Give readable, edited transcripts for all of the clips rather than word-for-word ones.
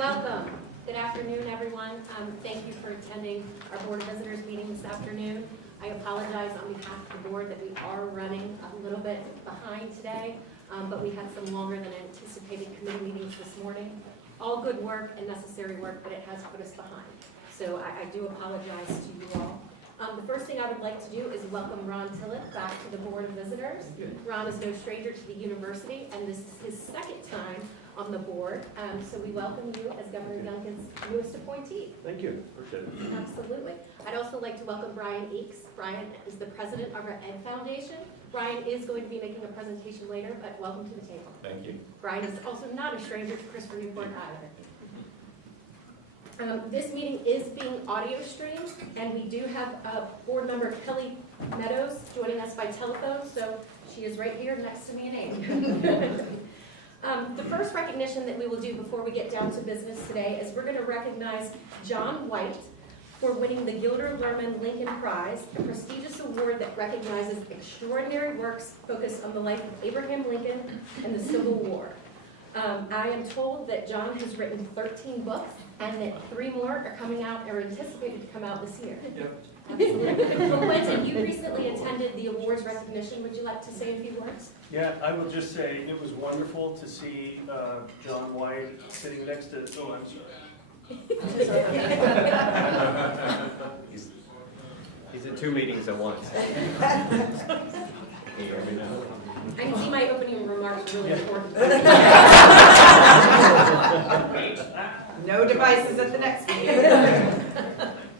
Welcome. Good afternoon, everyone. Thank you for attending our Board of Visitors meeting this afternoon. I apologize on behalf of the board that we are running a little bit behind today, but we had some longer than anticipated committee meetings this morning. All good work and necessary work, but it has put us behind. So I do apologize to you all. The first thing I would like to do is welcome Ron Tillett back to the Board of Visitors. Ron is no stranger to the university, and this is his second time on the board. So we welcome you as Governor Duncan's newest appointee. Thank you. Appreciate it. Absolutely. I'd also like to welcome Brian Eakes. Brian is the president of our Ed Foundation. Brian is going to be making a presentation later, but welcome to the table. Thank you. Brian is also not a stranger to Christopher Newport either. This meeting is being audio streamed, and we do have board member Kelly Meadows joining us by telephone, so she is right here next to me in Amy. The first recognition that we will do before we get down to business today is we're going to recognize John White for winning the Gilder Lerman Lincoln Prize, a prestigious award that recognizes extraordinary works focused on the life of Abraham Lincoln and the Civil War. I am told that John has written 13 books and that 3 more are coming out or anticipated to come out this year. Yep. Absolutely. Quentin, you recently attended the awards recognition. Would you like to say a few words? Yeah, I will just say it was wonderful to see John White sitting next to, oh, I'm sorry. He's at 2 meetings at once. I can see my opening remarks really important. No devices at the next meeting.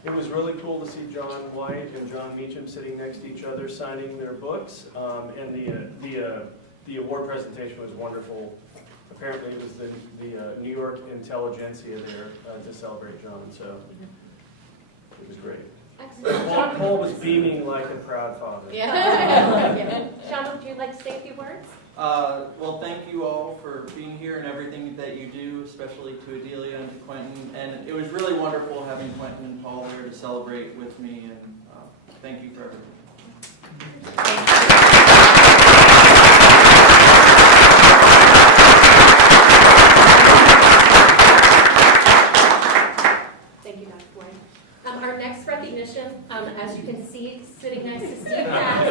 It was really cool to see John White and John Meacham sitting next to each other signing their books, and the award presentation was wonderful. Apparently it was the New York Intelligentsia there to celebrate John, so it was great. Excellent. Paul was beaming like a proud father. Yeah. Sean, would you like to say a few words? Well, thank you all for being here and everything that you do, especially to Adelia and to Quentin. And it was really wonderful having Quentin and Paul there to celebrate with me, and thank you for everything. Thank you, Dr. White. Our next recognition, as you can see, sitting next to Steve Cass,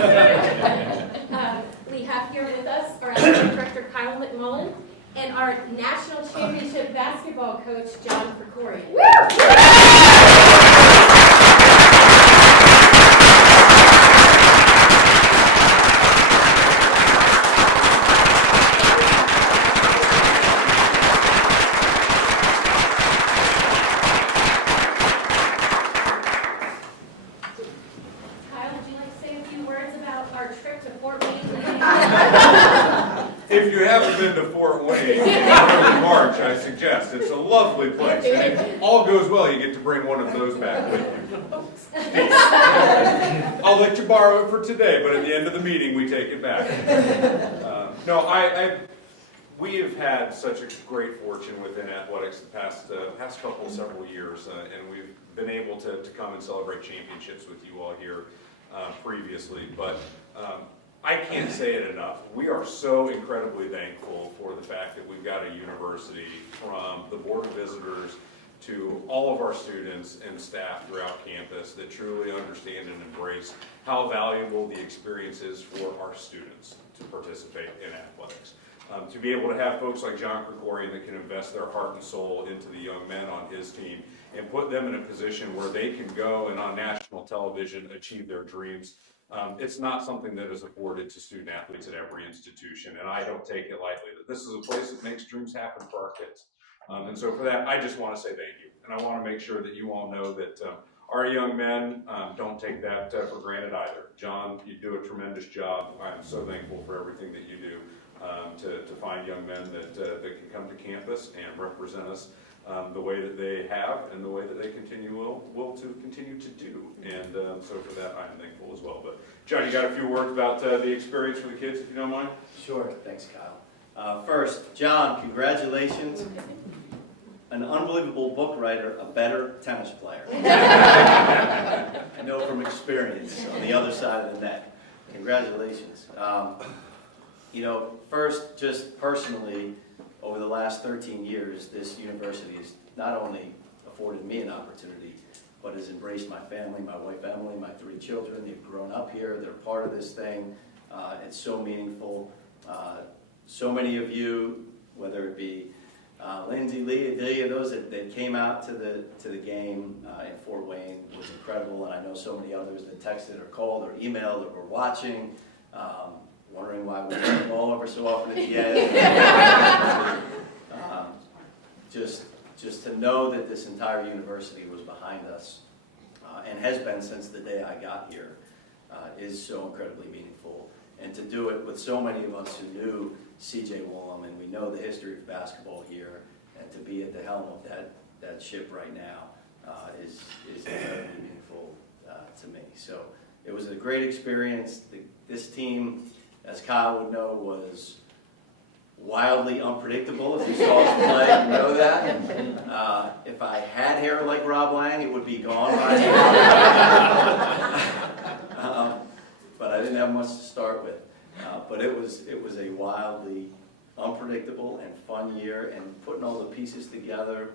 we have here with us our athletic director, Kyle McMullen, and our national championship basketball coach, John Krikorian. If you haven't been to Fort Wayne in early March, I suggest. It's a lovely place. And if all goes well, you get to bring one of those back with you. I'll let you borrow it for today, but at the end of the meeting, we take it back. We have had such a great fortune within athletics the past several years, and we've been able to come and celebrate championships with you all here previously. But I can't say it enough. We are so incredibly thankful for the fact that we've got a university, from the Board of Visitors to all of our students and staff throughout campus, that truly understand and embrace how valuable the experience is for our students to participate in athletics. To be able to have folks like John Krikorian that can invest their heart and soul into the young men on his team and put them in a position where they can go and on national television achieve their dreams. It's not something that is afforded to student athletes at every institution, and I don't take it lightly that this is a place that makes dreams happen for our kids. And so for that, I just want to say thank you. And I want to make sure that you all know that our young men don't take that for granted either. John, you do a tremendous job. I'm so thankful for everything that you do to find young men that can come to campus and represent us the way that they have and the way that they will to continue to do. And so for that, I'm thankful as well. But John, you got a few words about the experience for the kids, if you don't mind? Sure, thanks, Kyle. First, John, congratulations. An unbelievable book writer, a better tennis player. I know from experience on the other side of the net. Congratulations. You know, first, just personally, over the last 13 years, this university has not only afforded me an opportunity, but has embraced my family, my wife Emily, my 3 children. They've grown up here. They're part of this thing. It's so meaningful. So many of you, whether it be Lindsay, Lee, Adelia, those that came out to the game in Fort Wayne was incredible, and I know so many others that texted or called or emailed or were watching, wondering why we turned the ball over so often at the end. Just to know that this entire university was behind us and has been since the day I got here is so incredibly meaningful. And to do it with so many of us who knew C.J. Woolham, and we know the history of basketball here, and to be at the helm of that ship right now is incredibly meaningful to me. So it was a great experience. This team, as Kyle would know, was wildly unpredictable. If you saw us play, you know that. If I had hair like Rob Lang, it would be gone by now. But I didn't have much to start with. But it was a wildly unpredictable and fun year, and putting all the pieces together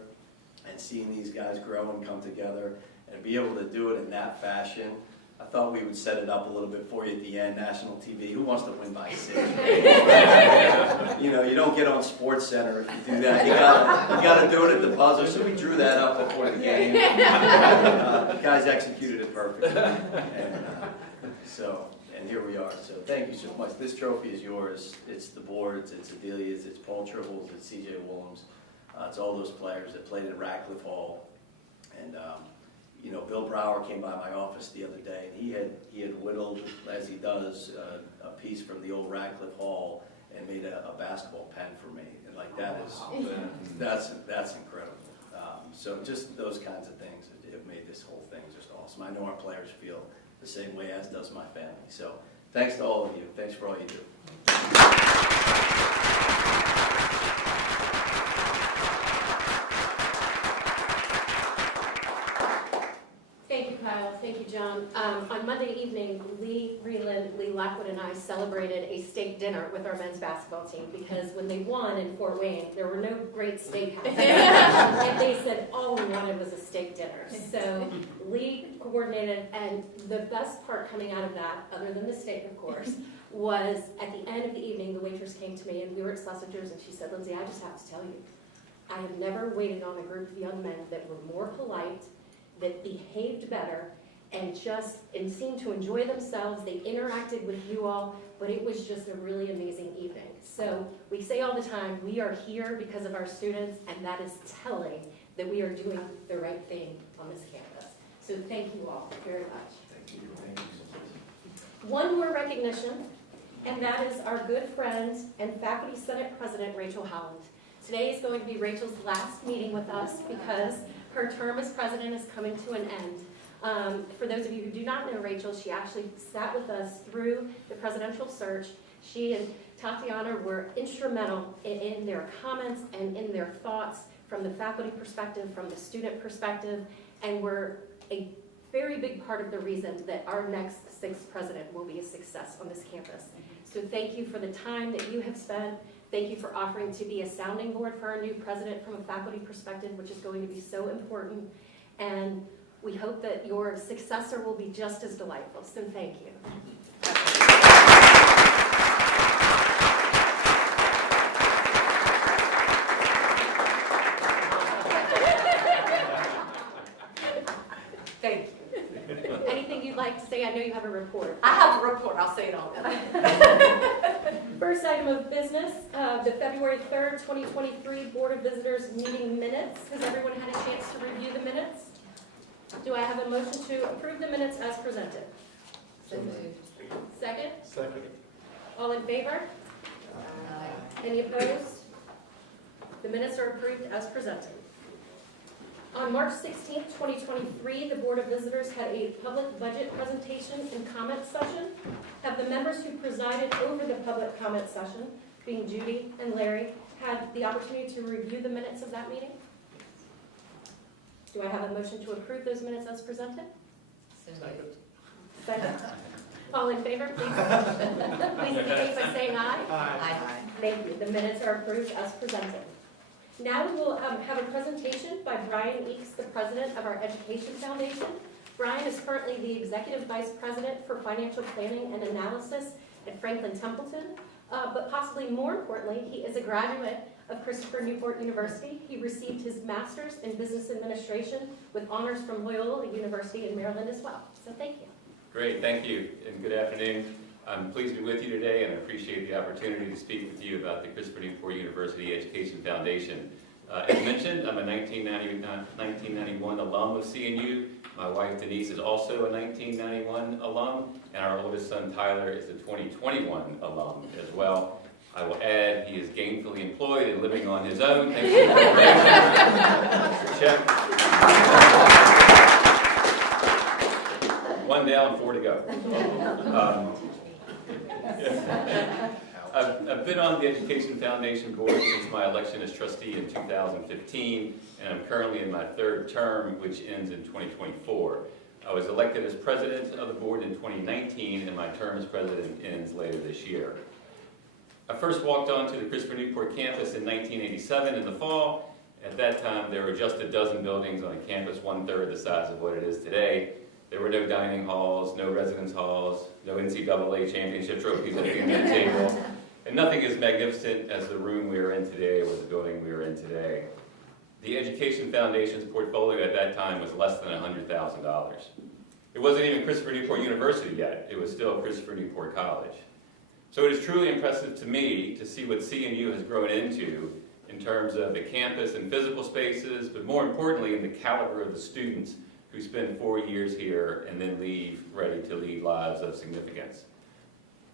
and seeing these guys grow and come together and be able to do it in that fashion. I thought we would set it up a little bit for you at the end, national TV. Who wants to win by 6? You know, you don't get on Sports Center if you do that. You gotta do it at the buzzer. So we drew that up before the game. The guys executed it perfectly. And here we are. So thank you so much. This trophy is yours. It's the board's, it's Adelia's, it's Paul Tribble's, it's C.J. Woolham's. It's all those players that played at Radcliffe Hall. And you know, Bill Brower came by my office the other day, and he had whittled, as he does, a piece from the old Radcliffe Hall and made a basketball pen for me. And like that's incredible. So just those kinds of things have made this whole thing just awesome. I know our players feel the same way, as does my family. So thanks to all of you. Thanks for all you do. Thank you, Kyle. Thank you, John. On Monday evening, Lee Reland, Lee Lockwood, and I celebrated a steak dinner with our men's basketball team because when they won in Fort Wayne, there were no great steakhouses. And they said all we wanted was a steak dinner. So Lee coordinated, and the best part coming out of that, other than the steak, of course, was at the end of the evening, the waitress came to me, and we were at Schlesinger's, and she said, Lindsay, I just have to tell you, I have never waited on a group of young men that were more polite, that behaved better, and seemed to enjoy themselves. They interacted with you all, but it was just a really amazing evening. So we say all the time, we are here because of our students, and that is telling that we are doing the right thing on this campus. So thank you all very much. Thank you. Thank you so much. One more recognition, and that is our good friend and Faculty Senate President, Rachel Holland. Today is going to be Rachel's last meeting with us because her term as president is coming to an end. For those of you who do not know Rachel, she actually sat with us through the presidential search. She and Tatiana were instrumental in their comments and in their thoughts from the faculty perspective, from the student perspective, and were a very big part of the reason that our next 6th president will be a success on this campus. So thank you for the time that you have spent. Thank you for offering to be a sounding board for our new president from a faculty perspective, which is going to be so important. And we hope that your successor will be just as delightful. So thank you. Thank you. Anything you'd like to say? I know you have a report. I have a report. I'll say it all. First item of business, the February 3rd, 2023 Board of Visitors meeting minutes. Has everyone had a chance to review the minutes? Do I have a motion to approve the minutes as presented? So moved. Second? Second. All in favor? Any opposed? The minutes are approved as presented. On March 16th, 2023, the Board of Visitors had a public budget presentation and comment session. Have the members who presided over the public comment session, being Judy and Larry, had the opportunity to review the minutes of that meeting? Do I have a motion to approve those minutes as presented? Second. All in favor, please. Please indicate by saying aye. Thank you. The minutes are approved as presented. Now we will have a presentation by Brian Eakes, the president of our Education Foundation. Brian is currently the Executive Vice President for Financial Planning and Analysis at Franklin Templeton, but possibly more importantly, he is a graduate of Christopher Newport University. He received his master's in business administration with honors from Loyola University in Maryland as well. So thank you. Great, thank you, and good afternoon. I'm pleased to be with you today, and I appreciate the opportunity to speak with you about the Christopher Newport University Education Foundation. As mentioned, I'm a 1991 alum of CNU. My wife Denise is also a 1991 alum, and our oldest son Tyler is a 2021 alum as well. I will add, he is gainfully employed and living on his own. Thank you for the check. One down, 4 to go. I've been on the Education Foundation Board since my election as trustee in 2015, and I'm currently in my 3rd term, which ends in 2024. I was elected as president of the board in 2019, and my term as president ends later this year. I first walked onto the Christopher Newport campus in 1987 in the fall. At that time, there were just a dozen buildings on a campus, 1/3 the size of what it is today. There were no dining halls, no residence halls, no NCAA championship trophies at the end of the table, and nothing as magnificent as the room we are in today or the building we are in today. The Education Foundation's portfolio at that time was less than $100,000. It wasn't even Christopher Newport University yet. It was still Christopher Newport College. So it is truly impressive to me to see what CNU has grown into in terms of the campus and physical spaces, but more importantly in the caliber of the students who spend 4 years here and then leave ready to lead lives of significance.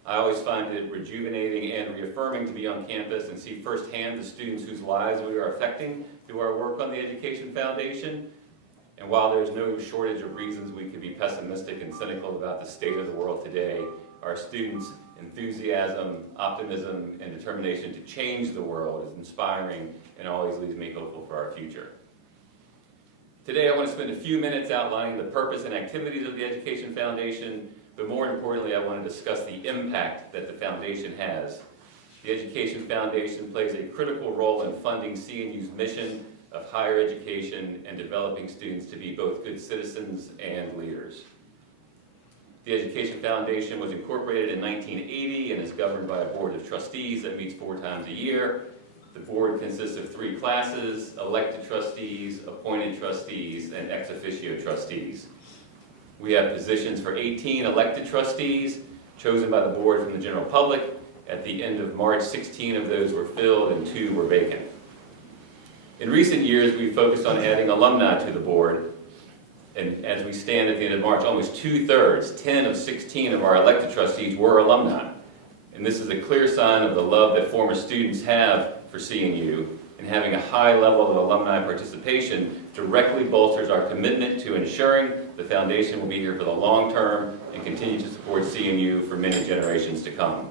I always find it rejuvenating and reaffirming to be on campus and see firsthand the students whose lives we are affecting through our work on the Education Foundation. And while there's no shortage of reasons we could be pessimistic and cynical about the state of the world today, our students' enthusiasm, optimism, and determination to change the world is inspiring and always leaves me hopeful for our future. Today I want to spend a few minutes outlining the purpose and activities of the Education Foundation, but more importantly I want to discuss the impact that the foundation has. The Education Foundation plays a critical role in funding CNU's mission of higher education and developing students to be both good citizens and leaders. The Education Foundation was incorporated in 1980 and is governed by a board of trustees that meets 4 times a year. The board consists of 3 classes: elected trustees, appointed trustees, and ex officio trustees. We have positions for 18 elected trustees chosen by the board from the general public. At the end of March, 16 of those were filled and 2 were vacant. In recent years, we've focused on adding alumni to the board. And as we stand at the end of March, almost 2/3, 10 of 16 of our elected trustees were alumni. And this is a clear sign of the love that former students have for CNU, and having a high level of alumni participation directly bolsters our commitment to ensuring the foundation will be here for the long term and continue to support CNU for many generations to come.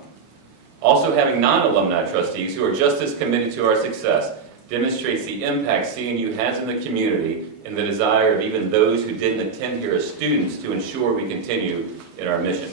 Also, having non-alumni trustees who are just as committed to our success demonstrates the impact CNU has in the community and the desire of even those who didn't attend here as students to ensure we continue in our mission.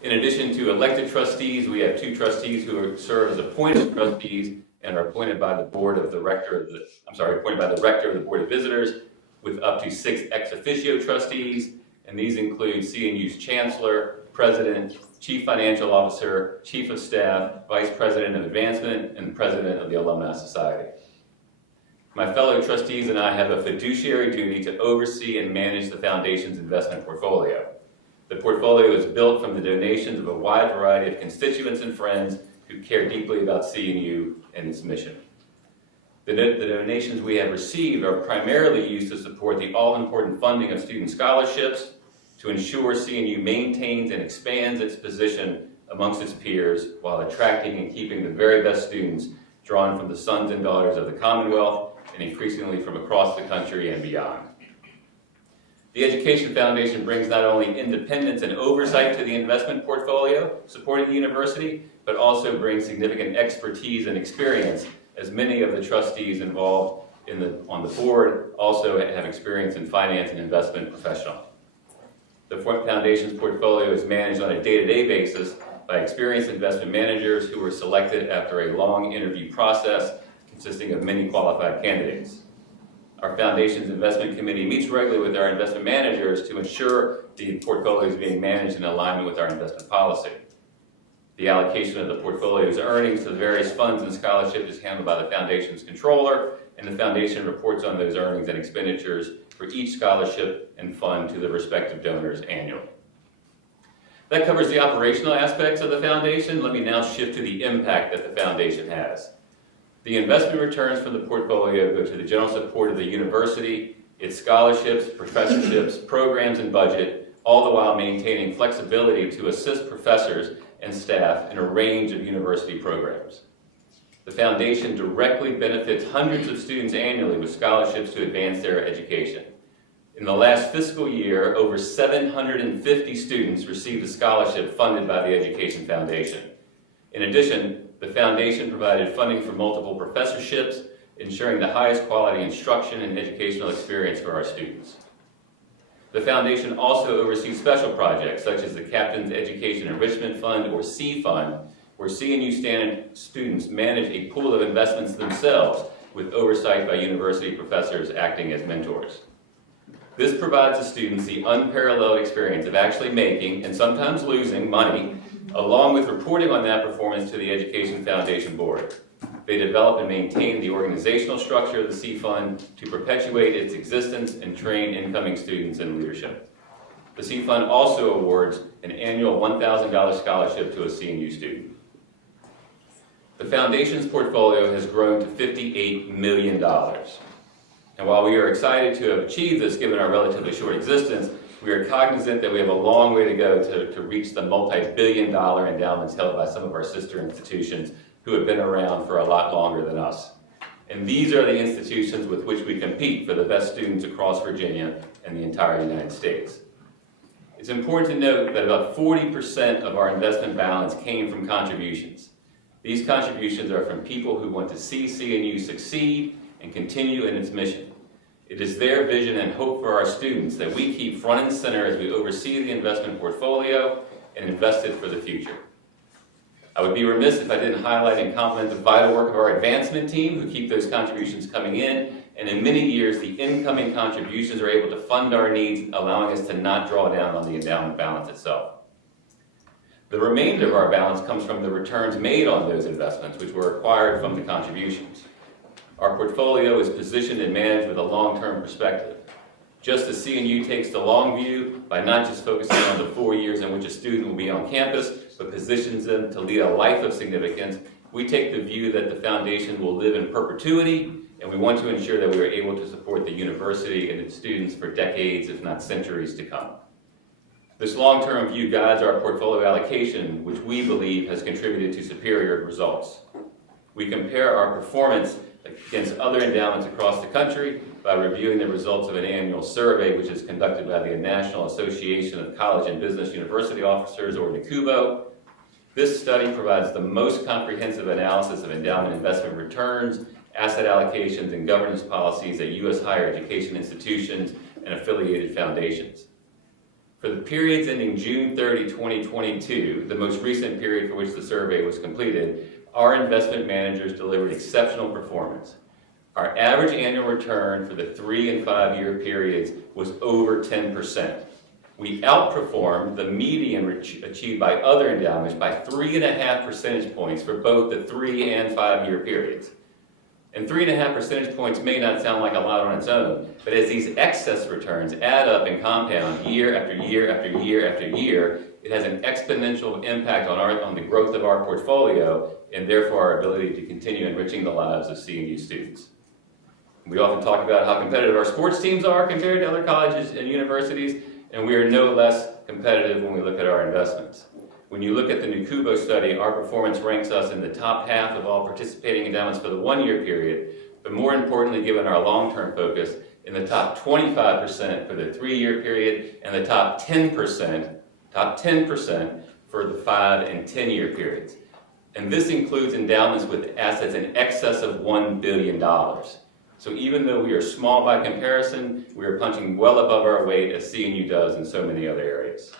In addition to elected trustees, we have 2 trustees who serve as appointed trustees and are appointed by the board of the rector of the, appointed by the rector of the Board of Visitors, with up to 6 ex officio trustees, and these include CNU's chancellor, president, chief financial officer, chief of staff, vice president of advancement, and president of the Alumni Society. My fellow trustees and I have a fiduciary duty to oversee and manage the foundation's investment portfolio. The portfolio is built from the donations of a wide variety of constituents and friends who care deeply about CNU and its mission. The donations we have received are primarily used to support the all-important funding of student scholarships, to ensure CNU maintains and expands its position amongst its peers while attracting and keeping the very best students drawn from the sons and daughters of the Commonwealth and increasingly from across the country and beyond. The Education Foundation brings not only independence and oversight to the investment portfolio supporting the university, but also brings significant expertise and experience, as many of the trustees involved on the board also have experience in finance and investment professional. The foundation's portfolio is managed on a day-to-day basis by experienced investment managers who were selected after a long interview process consisting of many qualified candidates. Our Foundation's investment committee meets regularly with our investment managers to ensure the portfolio is being managed in alignment with our investment policy. The allocation of the portfolio's earnings to the various funds and scholarships is handled by the Foundation's controller, and the Foundation reports on those earnings and expenditures for each scholarship and fund to the respective donors annually. That covers the operational aspects of the Foundation. Let me now shift to the impact that the Foundation has. The investment returns from the portfolio go to the general support of the university, its scholarships, professorships, programs, and budget, all the while maintaining flexibility to assist professors and staff in a range of university programs. The Foundation directly benefits hundreds of students annually with scholarships to advance their education. In the last fiscal year, over 750 students received a scholarship funded by the Education Foundation. In addition, the Foundation provided funding for multiple professorships, ensuring the highest quality instruction and educational experience for our students. The Foundation also oversees special projects such as the Captain's Education Enrichment Fund, or C Fund, where CNU students manage a pool of investments themselves with oversight by university professors acting as mentors. This provides the students the unparalleled experience of actually making, and sometimes losing, money, along with reporting on that performance to the Education Foundation Board. They develop and maintain the organizational structure of the C Fund to perpetuate its existence and train incoming students in leadership. The C Fund also awards an annual $1,000 scholarship to a CNU student. The Foundation's portfolio has grown to $58 million. And while we are excited to have achieved this given our relatively short existence, we are cognizant that we have a long way to go to reach the multi-billion-dollar endowments held by some of our sister institutions who have been around for a lot longer than us. And these are the institutions with which we compete for the best students across Virginia and the entire United States. It's important to note that about 40% of our investment balance came from contributions. These contributions are from people who want to see CNU succeed and continue in its mission. It is their vision and hope for our students that we keep front and center as we oversee the investment portfolio and invest it for the future. I would be remiss if I didn't highlight and compliment the vital work of our advancement team who keep those contributions coming in, and in many years the incoming contributions are able to fund our needs, allowing us to not draw down on the endowment balance itself. The remainder of our balance comes from the returns made on those investments, which were acquired from the contributions. Our portfolio is positioned and managed with a long-term perspective. Just as CNU takes the long view by not just focusing on the 4 years in which a student will be on campus, but positions them to lead a life of significance, we take the view that the Foundation will live in perpetuity, and we want to ensure that we are able to support the university and its students for decades, if not centuries, to come. This long-term view guides our portfolio allocation, which we believe has contributed to superior results. We compare our performance against other endowments across the country by reviewing the results of an annual survey which is conducted by the National Association of College and Business University Officers, or NACUBO. This study provides the most comprehensive analysis of endowment investment returns, asset allocations, and governance policies at U.S. higher education institutions and affiliated foundations. For the periods ending June 30, 2022, the most recent period for which the survey was completed, our investment managers delivered exceptional performance. Our average annual return for the 3 and 5 year periods was over 10%. We outperformed the median achieved by other endowments by 3.5 percentage points for both the 3 and 5 year periods. And 3.5 percentage points may not sound like a lot on its own, but as these excess returns add up and compound year after year after year after year, it has an exponential impact on the growth of our portfolio and therefore our ability to continue enriching the lives of CNU students. We often talk about how competitive our sports teams are compared to other colleges and universities, and we are no less competitive when we look at our investments. When you look at the NACUBO study, our performance ranks us in the top half of all participating endowments for the 1 year period, but more importantly, given our long-term focus, in the top 25% for the 3 year period and the top 10% for the 5 and 10 year periods. And this includes endowments with assets in excess of $1 billion. So even though we are small by comparison, we are punching well above our weight as CNU does in so many other areas.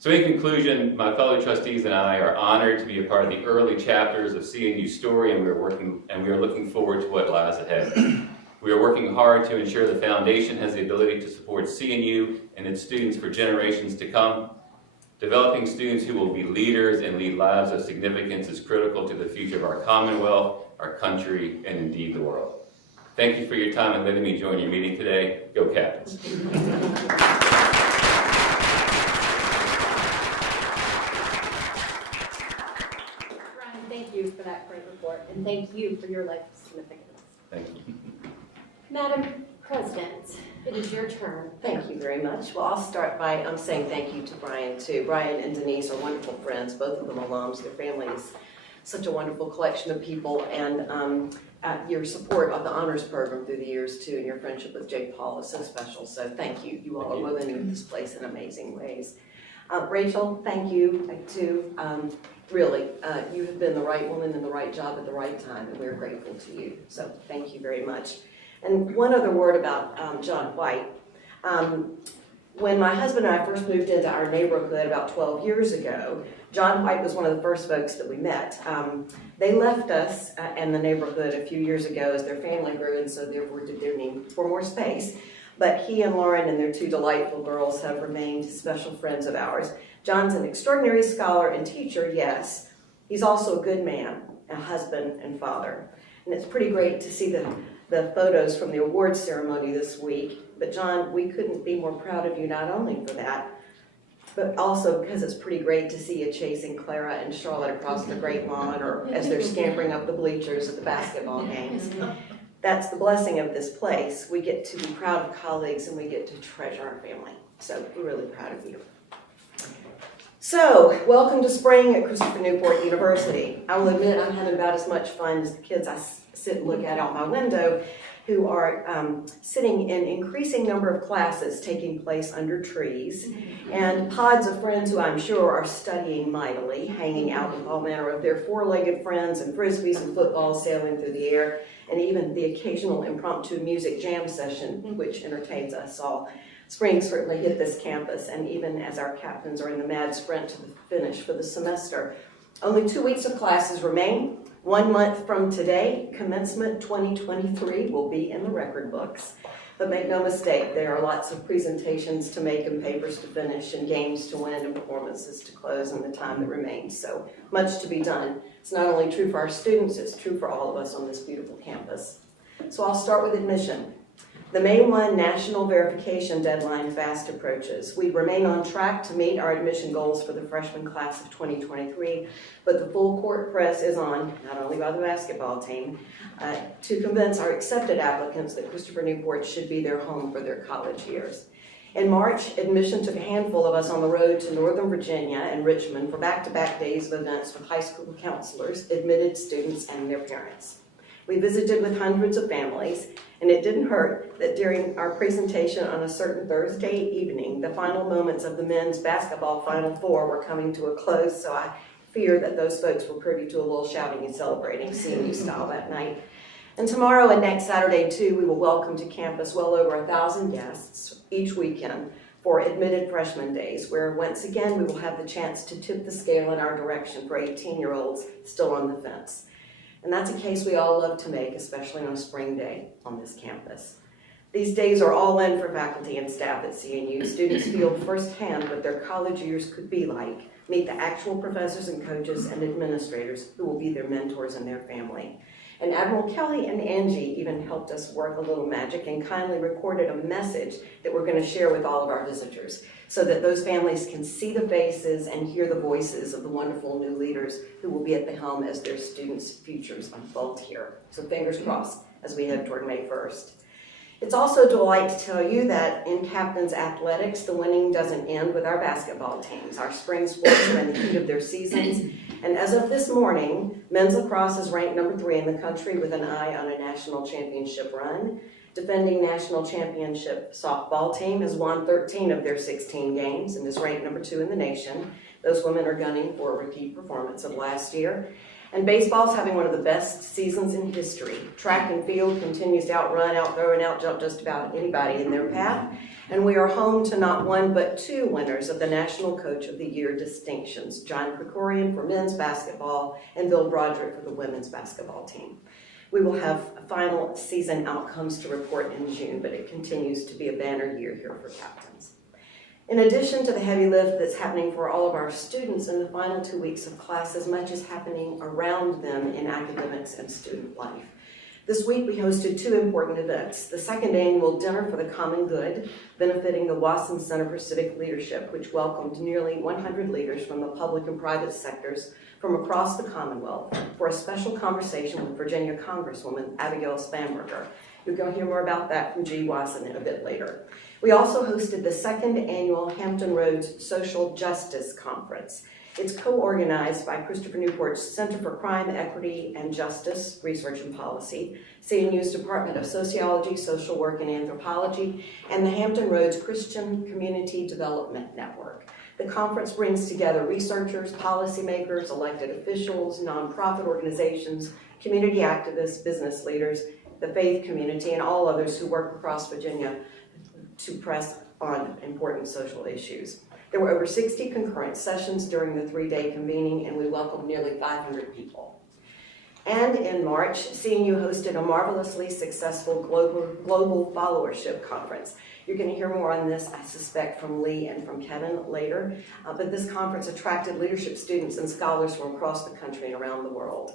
So in conclusion, my fellow trustees and I are honored to be a part of the early chapters of CNU's story, and we are looking forward to what lies ahead. We are working hard to ensure the foundation has the ability to support CNU and its students for generations to come. Developing students who will be leaders and lead lives of significance is critical to the future of our Commonwealth, our country, and indeed the world. Thank you for your time and letting me join your meeting today. Go Captains. Brian, thank you for that great report, and thank you for your life significance. Thank you. Madam President, it is your turn. Thank you very much. Well, I'll start by saying thank you to Brian, too. Brian and Denise are wonderful friends, both of them alums. Their family is such a wonderful collection of people, and your support of the honors program through the years, too, and your friendship with Jake Paul is so special. So thank you. You all are woven this place in amazing ways. Rachel, thank you, too. Really, you have been the right woman in the right job at the right time, and we're grateful to you. So thank you very much. And one other word about John White. When my husband and I first moved into our neighborhood about 12 years ago, John White was one of the first folks that we met. They left us and the neighborhood a few years ago as their family grew, and so therefore did their need for more space. But he and Lauren and their two delightful girls have remained special friends of ours. John's an extraordinary scholar and teacher, yes. He's also a good man, a husband and father. And it's pretty great to see the photos from the awards ceremony this week. But John, we couldn't be more proud of you, not only for that, but also because it's pretty great to see you chasing Clara and Charlotte across the Great Lawn, or as they're scampering up the bleachers at the basketball games. That's the blessing of this place. We get to be proud of colleagues, and we get to treasure our family. So we're really proud of you. So, welcome to spring at Christopher Newport University. I will admit I'm having about as much fun as the kids I sit and look at out my window, who are sitting in increasing number of classes taking place under trees, and pods of friends who I'm sure are studying mightily, hanging out with all manner of their four-legged friends, and frisbees and footballs sailing through the air, and even the occasional impromptu music jam session, which entertains us all. Spring certainly hit this campus, and even as our captains are in the mad sprint to the finish for the semester. Only 2 weeks of classes remain. 1 month from today, commencement 2023 will be in the record books. But make no mistake, there are lots of presentations to make and papers to finish and games to win and performances to close in the time that remains. So much to be done. It's not only true for our students, it's true for all of us on this beautiful campus. So I'll start with admission. The May 1 national verification deadline fast approaches. We remain on track to meet our admission goals for the freshman class of 2023, but the full court press is on, not only by the basketball team, to convince our accepted applicants that Christopher Newport should be their home for their college years. In March, admission took a handful of us on the road to Northern Virginia and Richmond for back-to-back days of events with high school counselors, admitted students, and their parents. We visited with hundreds of families, and it didn't hurt that during our presentation on a certain Thursday evening, the final moments of the men's basketball Final Four were coming to a close, so I fear that those folks were privy to a little shouting and celebrating CNU style that night. And tomorrow and next Saturday, too, we will welcome to campus well over 1,000 guests each weekend for Admitted Freshman Days, where once again we will have the chance to tip the scale in our direction for 18-year-olds still on the fence. And that's a case we all love to make, especially on a spring day on this campus. These days are all in for faculty and staff at CNU. Students feel firsthand what their college years could be like, meet the actual professors and coaches and administrators who will be their mentors and their family. And Admiral Kelly and Angie even helped us work a little magic and kindly recorded a message that we're going to share with all of our visitors so that those families can see the faces and hear the voices of the wonderful new leaders who will be at the helm as their students' futures unfold here. So fingers crossed as we head toward May 1st. It's also a delight to tell you that in Captain's Athletics, the winning doesn't end with our basketball teams. Our spring sports are in the heat of their seasons. And as of this morning, men's lacrosse is ranked number 3 in the country with an eye on a national championship run. Defending national championship softball team has won 13 of their 16 games and is ranked number 2 in the nation. Those women are gunning for a repeat performance of last year. And baseball's having one of the best seasons in history. Track and field continues to outrun, outthrow, and outjump just about anybody in their path. And we are home to not one but two winners of the National Coach of the Year distinctions, John Krikorian for men's basketball and Bill Broderick for the women's basketball team. We will have final season outcomes to report in June, but it continues to be a banner year here for captains. In addition to the heavy lift that's happening for all of our students in the final 2 weeks of classes, much is happening around them in academics and student life. This week we hosted two important events. The second annual Dinner for the Common Good, benefiting the Wasson Center for Civic Leadership, which welcomed nearly 100 leaders from the public and private sectors from across the Commonwealth for a special conversation with Virginia Congresswoman Abigail Spanberger. You're going to hear more about that from G. Wasson a bit later. We also hosted the second annual Hampton Roads Social Justice Conference. It's co-organized by Christopher Newport's Center for Crime, Equity, and Justice, Research and Policy, CNU's Department of Sociology, Social Work, and Anthropology, and the Hampton Roads Christian Community Development Network. The conference brings together researchers, policymakers, elected officials, nonprofit organizations, community activists, business leaders, the faith community, and all others who work across Virginia to press on important social issues. There were over 60 concurrent sessions during the 3-day convening, and we welcomed nearly 500 people. And in March, CNU hosted a marvelously successful global followership conference. You're going to hear more on this, I suspect, from Lee and from Kevin later, but this conference attracted leadership students and scholars from across the country and around the world.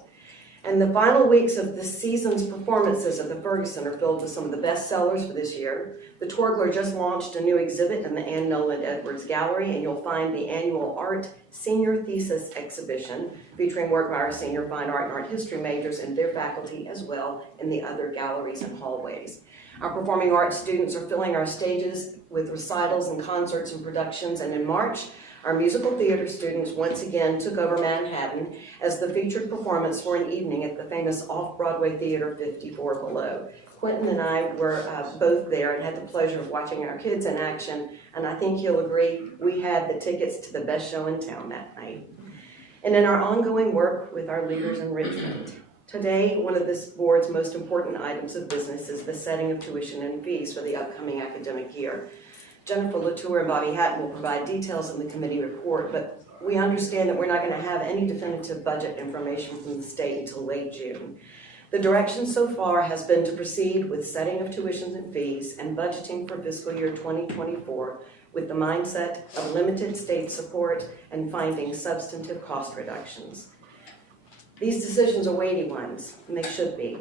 And the final weeks of the season's performances at the Ferguson are filled with some of the best sellers for this year. The Torgler just launched a new exhibit in the Ann Nolan Edwards Gallery, and you'll find the annual Art Senior Thesis Exhibition featuring work by our senior fine art and art history majors and their faculty as well in the other galleries and hallways. Our performing arts students are filling our stages with recitals and concerts and productions, and in March, our musical theater students once again took over Manhattan as the featured performance for an evening at the famous Off-Broadway Theater 54 Below. Quentin and I were both there and had the pleasure of watching our kids in action, and I think you'll agree we had the tickets to the best show in town that night. And in our ongoing work with our leaders in Richmond, today one of this board's most important items of business is the setting of tuition and fees for the upcoming academic year. Jennifer Latour and Bobby Hatton will provide details in the committee report, but we understand that we're not going to have any definitive budget information from the state until late June. The direction so far has been to proceed with setting of tuitions and fees and budgeting for fiscal year 2024 with the mindset of limited state support and finding substantive cost reductions. These decisions are weighty ones, and they should be.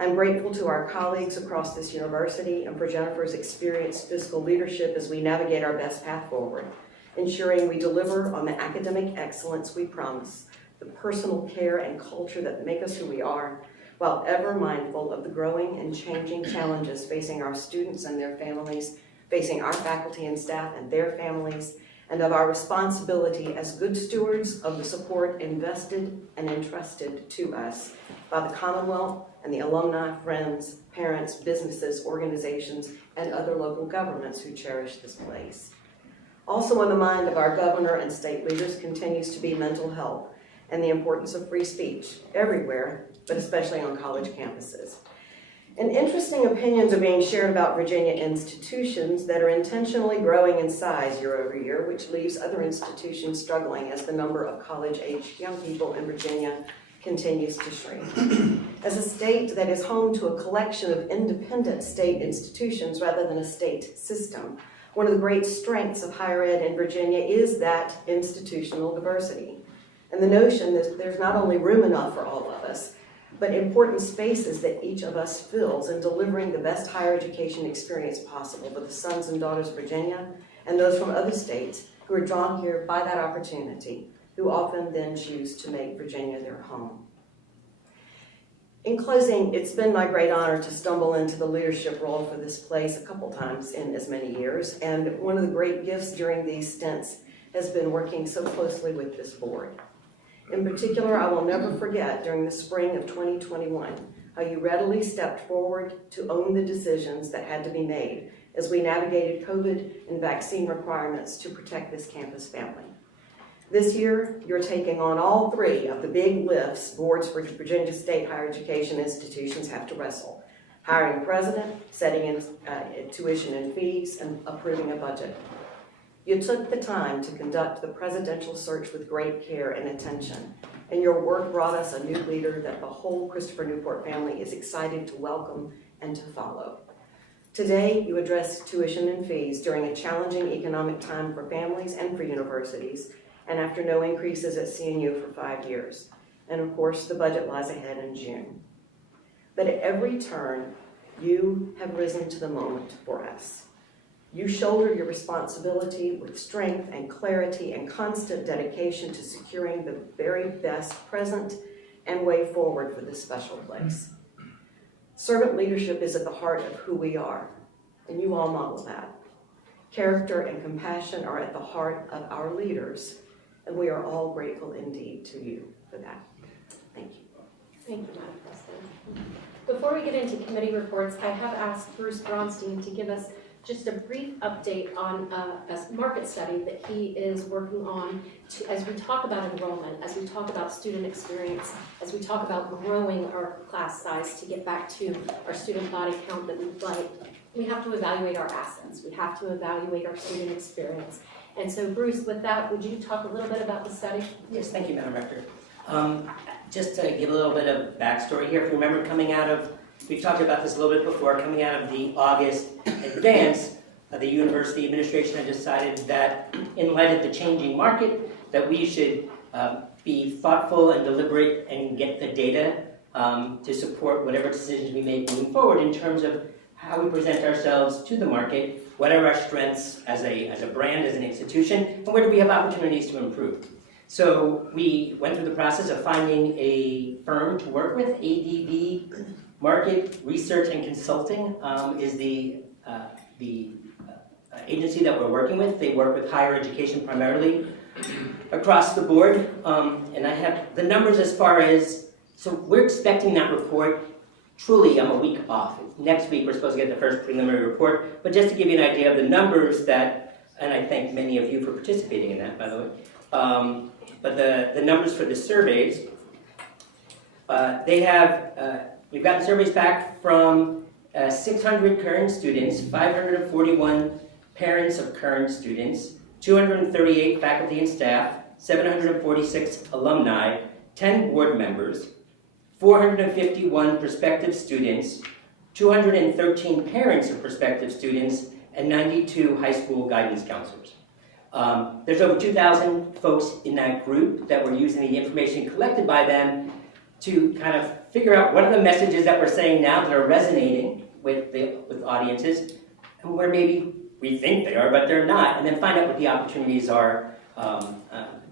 I'm grateful to our colleagues across this university and for Jennifer's experienced fiscal leadership as we navigate our best path forward, ensuring we deliver on the academic excellence we promise, the personal care and culture that make us who we are, while ever mindful of the growing and changing challenges facing our students and their families, facing our faculty and staff and their families, and of our responsibility as good stewards of the support invested and entrusted to us by the Commonwealth and the alumni, friends, parents, businesses, organizations, and other local governments who cherish this place. Also on the mind of our governor and state leaders continues to be mental health and the importance of free speech everywhere, but especially on college campuses. And interesting opinions are being shared about Virginia institutions that are intentionally growing in size year over year, which leaves other institutions struggling as the number of college-aged young people in Virginia continues to shrink. As a state that is home to a collection of independent state institutions rather than a state system, one of the great strengths of higher ed in Virginia is that institutional diversity. And the notion that there's not only room enough for all of us, but important spaces that each of us fills in delivering the best higher education experience possible for the sons and daughters of Virginia and those from other states who are drawn here by that opportunity, who often then choose to make Virginia their home. In closing, it's been my great honor to stumble into the leadership role for this place a couple times in as many years, and one of the great gifts during these stints has been working so closely with this board. In particular, I will never forget during the spring of 2021 how you readily stepped forward to own the decisions that had to be made as we navigated COVID and vaccine requirements to protect this campus family. This year, you're taking on all three of the big lifts boards for Virginia State higher education institutions have to wrestle: hiring a president, setting in tuition and fees, and approving a budget. You took the time to conduct the presidential search with great care and attention, and your work brought us a new leader that the whole Christopher Newport family is excited to welcome and to follow. Today, you address tuition and fees during a challenging economic time for families and for universities, and after no increases at CNU for 5 years. And of course, the budget lies ahead in June. But at every turn, you have risen to the moment for us. You shoulder your responsibility with strength and clarity and constant dedication to securing the very best present and way forward for this special place. Servant leadership is at the heart of who we are, and you all model that. Character and compassion are at the heart of our leaders, and we are all grateful indeed to you for that. Thank you. Thank you, Madam President. Before we get into committee reports, I have asked Bruce Bronstein to give us just a brief update on a market study that he is working on as we talk about enrollment, as we talk about student experience, as we talk about growing our class size to get back to our student body count that we'd like. We have to evaluate our assets. We have to evaluate our student experience. And so, Bruce, with that, would you talk a little bit about the study? Yes, thank you, Madam Rector. Just to give a little bit of backstory here, if you remember coming out of, we've talked about this a little bit before, coming out of the August advance, the university administration had decided that in light of the changing market, that we should be thoughtful and deliberate and get the data to support whatever decisions we make moving forward in terms of how we present ourselves to the market, what are our strengths as a brand, as an institution, and where do we have opportunities to improve. So we went through the process of finding a firm to work with. ADV Market Research and Consulting is the agency that we're working with. They work with higher education primarily across the board. And I have the numbers as far as, so we're expecting that report. Truly, I'm a week off. Next week, we're supposed to get the first preliminary report. But just to give you an idea of the numbers that, and I thank many of you for participating in that, by the way. But the numbers for the surveys, they have, we've gotten surveys back from 600 current students, 541 parents of current students, 238 faculty and staff, 746 alumni, 10 board members, 451 prospective students, 213 parents of prospective students, and 92 high school guidance counselors. There's over 2,000 folks in that group that were using the information collected by them to kind of figure out what are the messages that we're saying now that are resonating with audiences, and where maybe we think they are, but they're not, and then find out what the opportunities are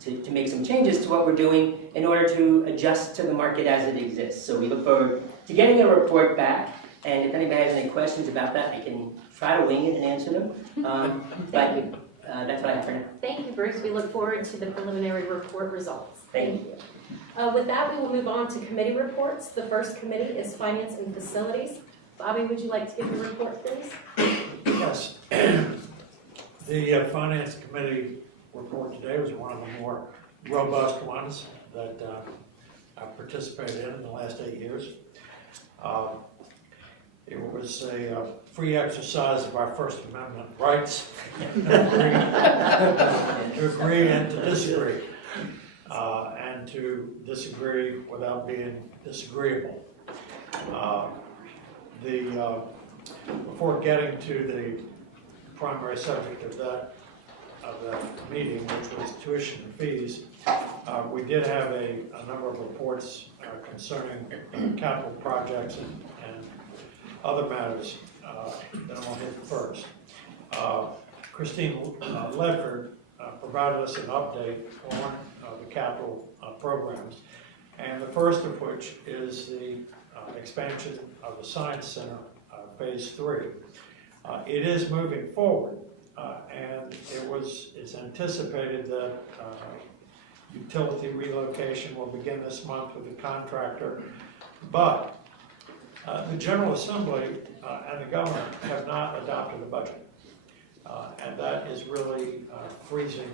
to make some changes to what we're doing in order to adjust to the market as it exists. So we look forward to getting a report back, and if anybody has any questions about that, I can try to wing it and answer them. But that's what I have for now. Thank you, Bruce. We look forward to the preliminary report results. Thank you. With that, we will move on to committee reports. The first committee is Finance and Facilities. Bobby, would you like to give the report, please? Yes. The Finance Committee report today was one of the more robust ones that I've participated in the last 8 years. It was a free exercise of our First Amendment rights to agree and to disagree, and to disagree without being disagreeable. Before getting to the primary subject of that meeting, which was tuition and fees, we did have a number of reports concerning capital projects and other matters that I want to hit first. Christine Ledford provided us an update on the capital programs, and the first of which is the expansion of the Science Center, Phase 3. It is moving forward, and it's anticipated that utility relocation will begin this month with the contractor, but the General Assembly and the governor have not adopted a budget, and that is really freezing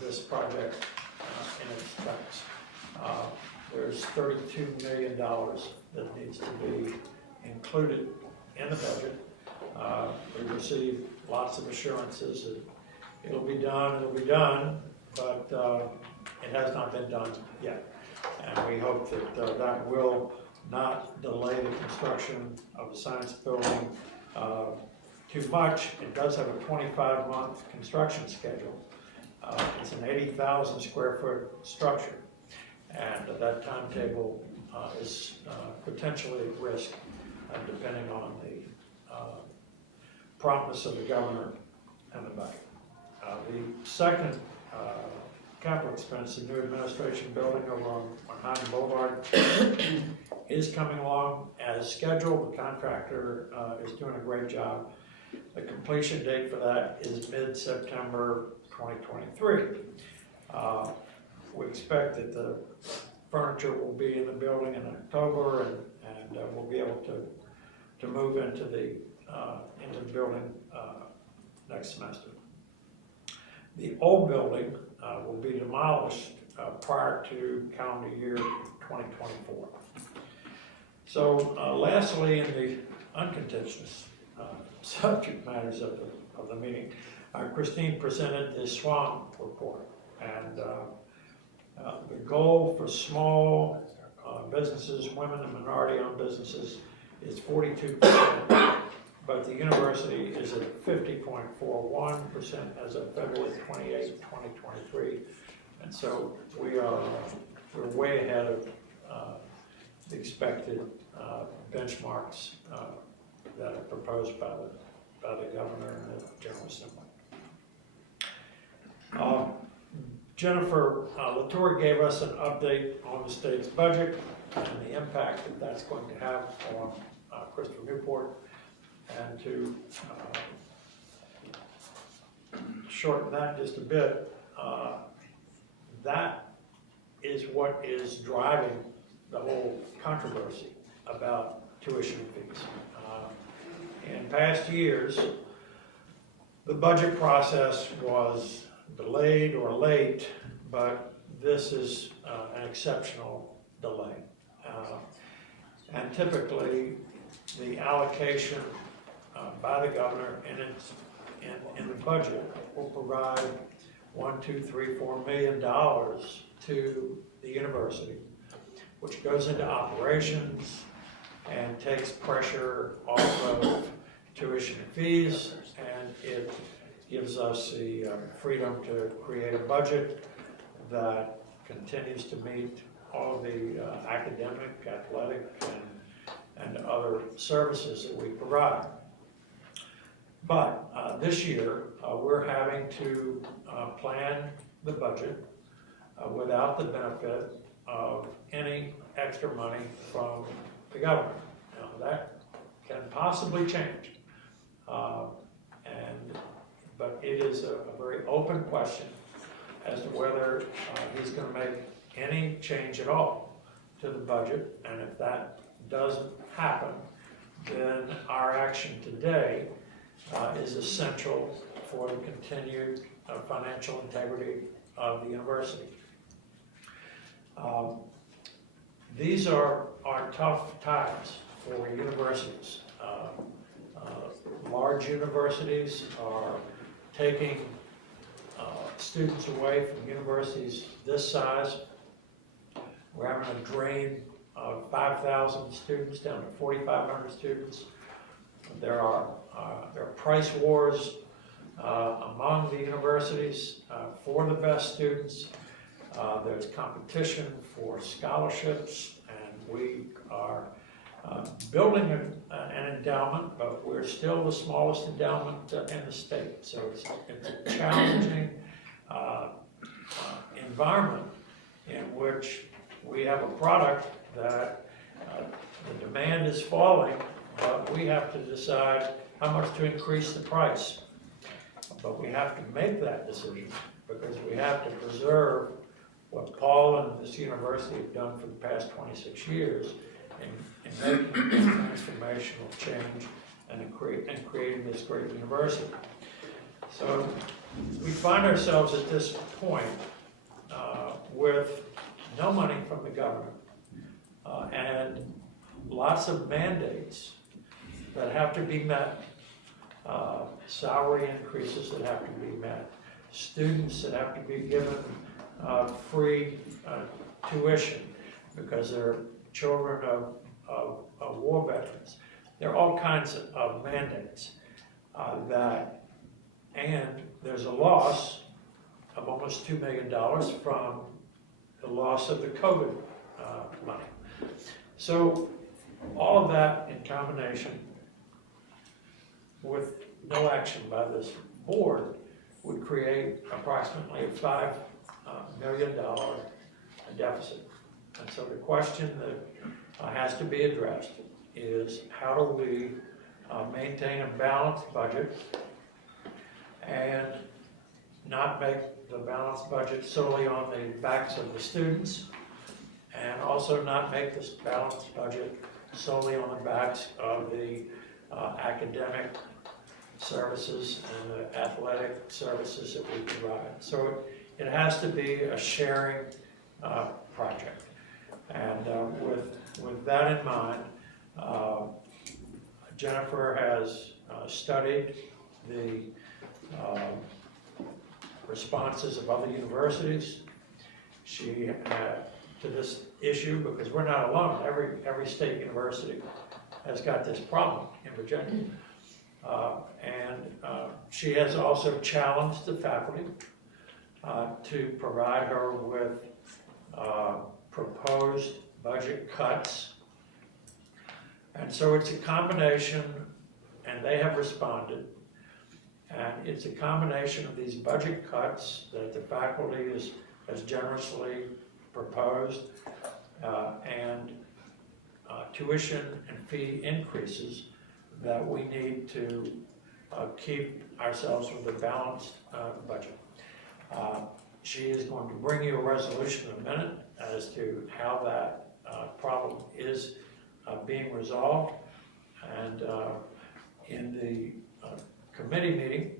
this project in its tracks. There's $32 million that needs to be included in the budget. We received lots of assurances that it'll be done, but it has not been done yet. And we hope that that will not delay the construction of the science building too much. It does have a 25-month construction schedule. It's an 80,000 square foot structure, and that timetable is potentially at risk depending on the promptness of the governor and the budget. The second capital expense, the new administration building over on Hyden Boulevard, is coming along as scheduled. The contractor is doing a great job. The completion date for that is mid-September 2023. We expect that the furniture will be in the building in October, and we'll be able to move into the building next semester. The old building will be demolished prior to calendar year 2024. So lastly, in the uncontentious subject matters of the meeting, Christine presented the SWAM report, and the goal for small businesses, women and minority-owned businesses, is 42%, but the university is at 50.41% as of February 28, 2023, and so we're way ahead of the expected benchmarks that are proposed by the governor and the General Assembly. Jennifer Latour gave us an update on the state's budget and the impact that that's going to have on Christopher Newport. And to shorten that just a bit, that is what is driving the whole controversy about tuition fees. In past years, the budget process was delayed or late, but this is an exceptional delay. And typically, the allocation by the governor in the budget will provide $1, $2, $3, $4 million to the university, which goes into operations and takes pressure off of tuition and fees, and it gives us the freedom to create a budget that continues to meet all of the academic, athletic, and other services that we provide. But this year, we're having to plan the budget without the benefit of any extra money from the government. Now, that can possibly change, but it is a very open question as to whether he's going to make any change at all to the budget, and if that doesn't happen, then our action today is essential for the continued financial integrity of the university. These are tough times for universities. Large universities are taking students away from universities this size. We're having a drain of 5,000 students down to 4,500 students. There are price wars among the universities for the best students. There's competition for scholarships, and we are building an endowment, but we're still the smallest endowment in the state. So it's a challenging environment in which we have a product that the demand is falling, but we have to decide how much to increase the price. But we have to make that decision because we have to preserve what Paul and this university have done for the past 26 years in making this transformational change and creating this great university. So we find ourselves at this point with no money from the government and lots of mandates that have to be met, salary increases that have to be met, students that have to be given free tuition because they're children of war veterans. There are all kinds of mandates and there's a loss of almost $2 million from the loss of the COVID money. So all of that in combination with no action by this board would create approximately a $5 million deficit. And so the question that has to be addressed is how do we maintain a balanced budget and not make the balanced budget solely on the backs of the students, and also not make this balanced budget solely on the backs of the academic services and the athletic services that we provide. So it has to be a sharing project. And with that in mind, Jennifer has studied the responses of other universities. She to this issue, because we're not alone. Every state university has got this problem in Virginia. She has also challenged the faculty to provide her with proposed budget cuts. And so it's a combination, and they have responded, and it's a combination of these budget cuts that the faculty has generously proposed, and tuition and fee increases that we need to keep ourselves with a balanced budget. She is going to bring you a resolution in a minute as to how that problem is being resolved. And in the committee meeting,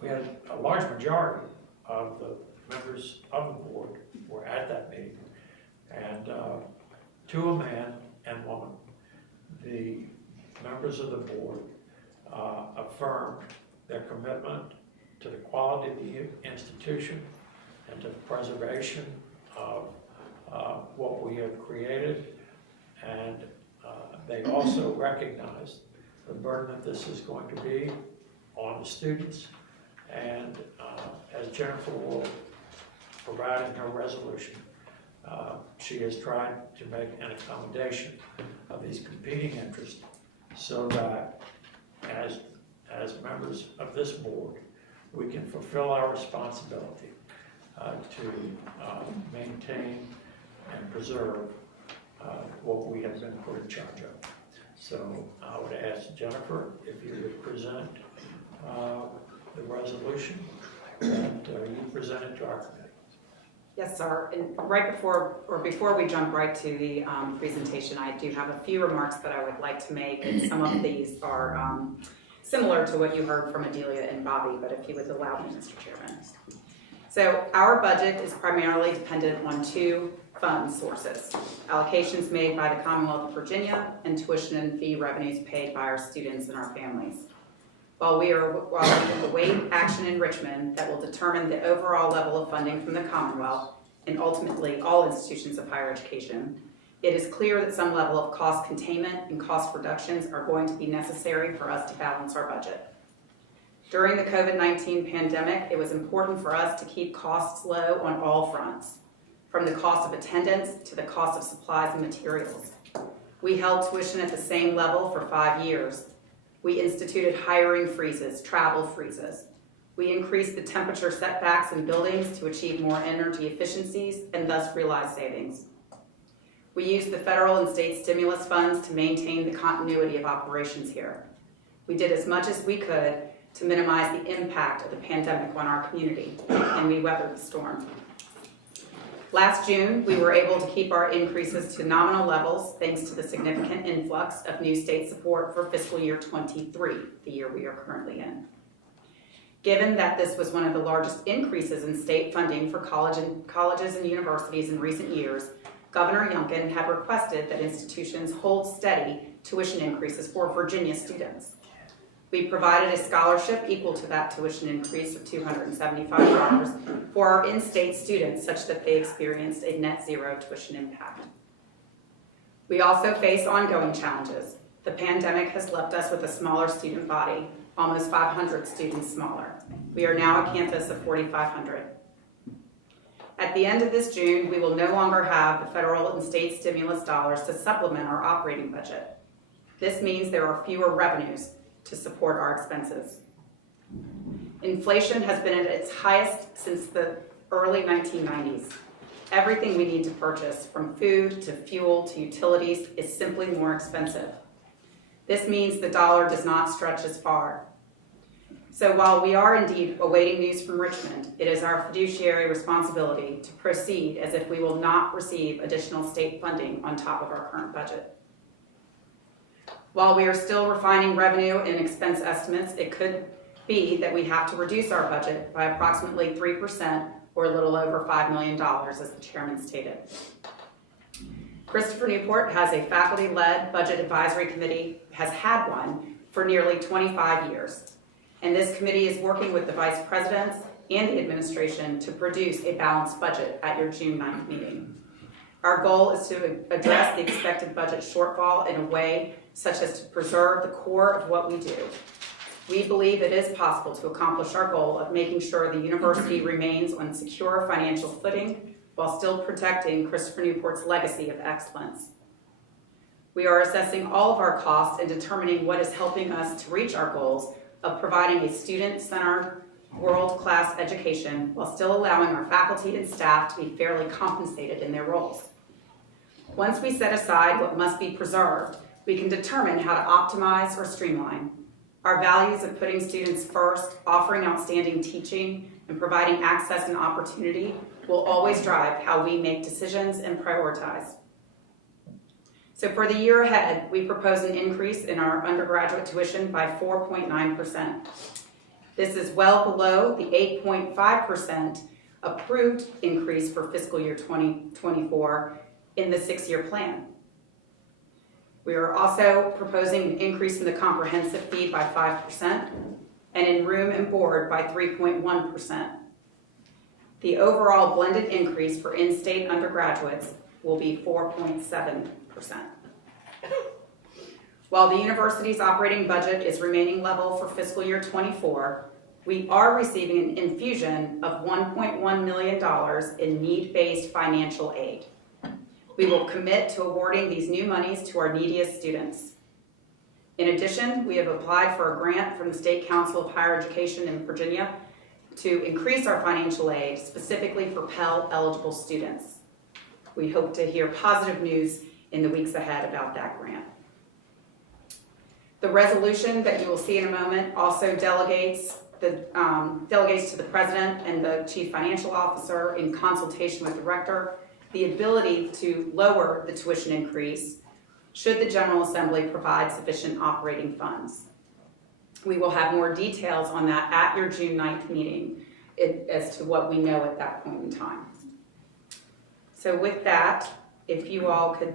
we had a large majority of the members of the board were at that meeting. And to a man and woman, the members of the board affirmed their commitment to the quality of the institution and to the preservation of what we have created. And they also recognized the burden that this is going to be on the students. And as Jennifer will provide in her resolution, she has tried to make an accommodation of these competing interests so that as members of this board, we can fulfill our responsibility to maintain and preserve what we have been put in charge of. So I would ask Jennifer if you would present the resolution that you presented to our committee. Yes, sir. And right before we jump right to the presentation, I do have a few remarks that I would like to make, and some of these are similar to what you heard from Adelia and Bobby, but if you would allow me, Mr. Chairman. So our budget is primarily dependent on two fund sources: allocations made by the Commonwealth of Virginia and tuition and fee revenues paid by our students and our families. While we await action in Richmond that will determine the overall level of funding from the Commonwealth and ultimately all institutions of higher education, it is clear that some level of cost containment and cost reductions are going to be necessary for us to balance our budget. During the COVID-19 pandemic, it was important for us to keep costs low on all fronts, from the cost of attendance to the cost of supplies and materials. We held tuition at the same level for 5 years. We instituted hiring freezes, travel freezes. We increased the temperature setbacks in buildings to achieve more energy efficiencies and thus realize savings. We used the federal and state stimulus funds to maintain the continuity of operations here. We did as much as we could to minimize the impact of the pandemic on our community, and we weathered the storm. Last June, we were able to keep our increases to nominal levels thanks to the significant influx of new state support for fiscal year 23, the year we are currently in. Given that this was one of the largest increases in state funding for colleges and universities in recent years, Governor Youngkin had requested that institutions hold steady tuition increases for Virginia students. We provided a scholarship equal to that tuition increase of $275 for our in-state students such that they experienced a net zero tuition impact. We also face ongoing challenges. The pandemic has left us with a smaller student body, almost 500 students smaller. We are now a campus of 4,500. At the end of this June, we will no longer have the federal and state stimulus dollars to supplement our operating budget. This means there are fewer revenues to support our expenses. Inflation has been at its highest since the early 1990s. Everything we need to purchase, from food to fuel to utilities, is simply more expensive. This means the dollar does not stretch as far. So while we are indeed awaiting news from Richmond, it is our fiduciary responsibility to proceed as if we will not receive additional state funding on top of our current budget. While we are still refining revenue and expense estimates, it could be that we have to reduce our budget by approximately 3% or a little over $5 million, as the chairman stated. Christopher Newport has a faculty-led budget advisory committee, has had one for nearly 25 years. And this committee is working with the vice presidents and the administration to produce a balanced budget at your June 9th meeting. Our goal is to address the expected budget shortfall in a way such as to preserve the core of what we do. We believe it is possible to accomplish our goal of making sure the university remains on secure financial footing while still protecting Christopher Newport's legacy of excellence. We are assessing all of our costs and determining what is helping us to reach our goals of providing a student-centered, world-class education while still allowing our faculty and staff to be fairly compensated in their roles. Once we set aside what must be preserved, we can determine how to optimize or streamline. Our values of putting students first, offering outstanding teaching, and providing access and opportunity will always drive how we make decisions and prioritize. So for the year ahead, we propose an increase in our undergraduate tuition by 4.9%. This is well below the 8.5% approved increase for fiscal year 2024 in the 6-year plan. We are also proposing an increase in the comprehensive fee by 5% and in room and board by 3.1%. The overall blended increase for in-state undergraduates will be 4.7%. While the university's operating budget is remaining level for fiscal year 24, we are receiving an infusion of $1.1 million in need-based financial aid. We will commit to awarding these new monies to our neediest students. In addition, we have applied for a grant from the State Council of Higher Education in Virginia to increase our financial aid specifically for Pell-eligible students. We hope to hear positive news in the weeks ahead about that grant. The resolution that you will see in a moment also delegates to the president and the chief financial officer in consultation with the rector the ability to lower the tuition increase should the General Assembly provide sufficient operating funds. We will have more details on that at your June 9th meeting as to what we know at that point in time. So with that, if you all could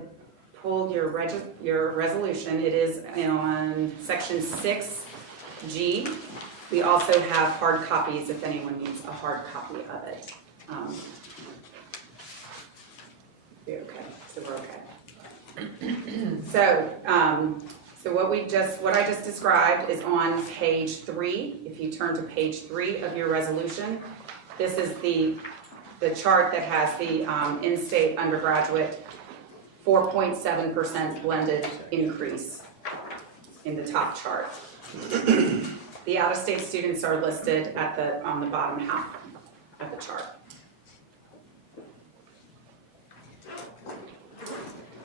pull your resolution, it is on section 6G. We also have hard copies if anyone needs a hard copy of it. We're okay, so we're okay. So what I just described is on page 3. If you turn to page 3 of your resolution, this is the chart that has the in-state undergraduate 4.7% blended increase in the top chart. The out-of-state students are listed on the bottom half of the chart.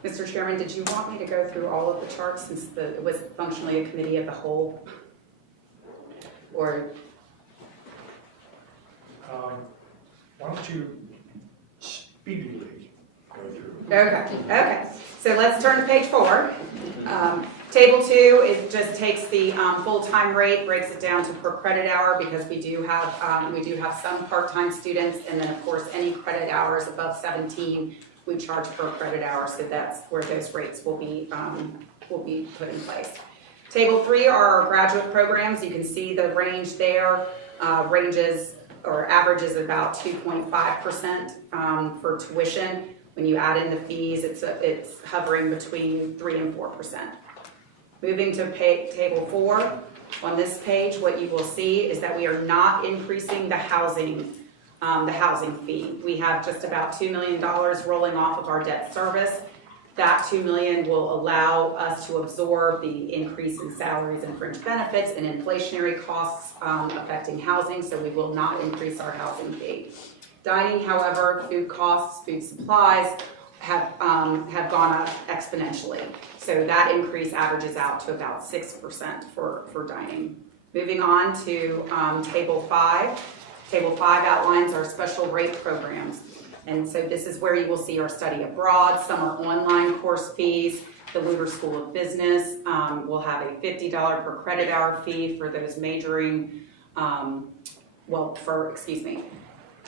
Mr. Chairman, did you want me to go through all of the charts since it was functionally a committee of the whole? Or? Why don't you speedily go through? Okay. So let's turn to page 4. Table 2, it just takes the full-time rate, breaks it down to per credit hour, because we do have some part-time students, and then of course any credit hours above 17 we charge per credit hour, so that's where those rates will be put in place. Table 3 are our graduate programs. You can see the range there, ranges or averages about 2.5% for tuition. When you add in the fees, it's hovering between 3 and 4%. Moving to table 4, on this page, what you will see is that we are not increasing the housing fee. We have just about $2 million rolling off of our debt service. That $2 million will allow us to absorb the increase in salaries and fringe benefits and inflationary costs affecting housing, so we will not increase our housing fee. Dining, however, food costs, food supplies have gone up exponentially. So that increase averages out to about 6% for dining. Moving on to table 5. Table 5 outlines our special rate programs. And so this is where you will see our study abroad, summer online course fees. The Luter School of Business will have a $50 per credit hour fee for those majoring,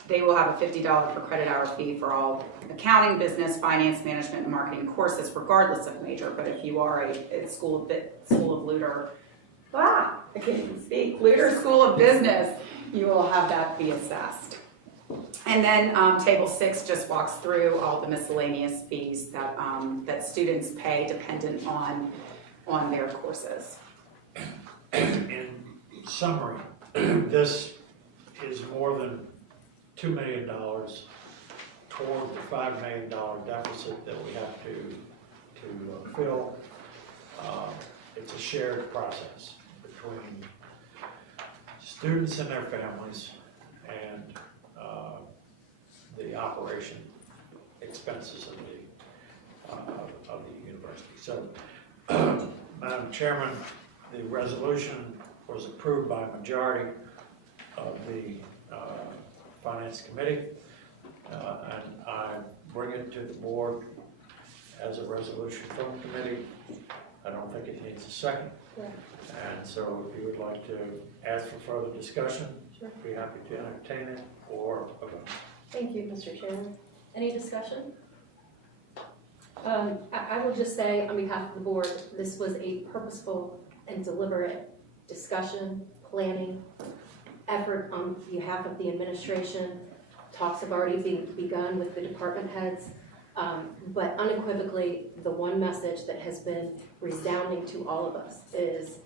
they will have a $50 per credit hour fee for all accounting, business, finance, management, and marketing courses, regardless of major. But if you are a School of Luter, I can't even speak, Luter School of Business, you will have that fee assessed. And then table 6 just walks through all the miscellaneous fees that that students pay dependent on their courses. In summary, this is more than $2 million toward the $5 million deficit that we have to fill. It's a shared process between students and their families and the operation expenses of the university. So, Madam Chairman, the resolution was approved by a majority of the Finance Committee, and I bring it to the board as a resolution from the committee. I don't think it needs a second. Sure. And so if you would like to ask for further discussion, Sure. be happy to entertain it or a vote. Thank you, Mr. Chairman. Any discussion? I will just say on behalf of the board, this was a purposeful and deliberate discussion, planning, effort on behalf of the administration. Talks have already begun with the department heads, but unequivocally, the one message that has been resounding to all of us is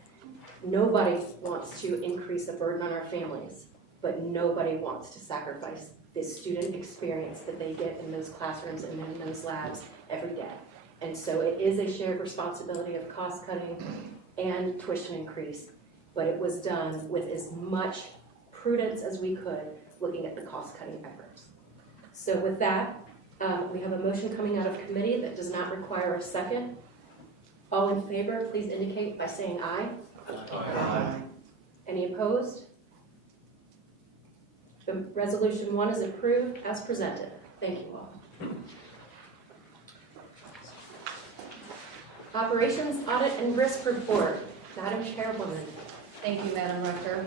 nobody wants to increase a burden on our families, but nobody wants to sacrifice the student experience that they get in those classrooms and in those labs every day. And so it is a shared responsibility of cost cutting and tuition increase, but it was done with as much prudence as we could, looking at the cost cutting efforts. So with that, we have a motion coming out of committee that does not require a second. All in favor, please indicate by saying aye. Aye. Any opposed? The resolution 1 is approved as presented. Thank you all. Operations Audit and Risk Report. Madam Chairwoman. Thank you, Madam Rector.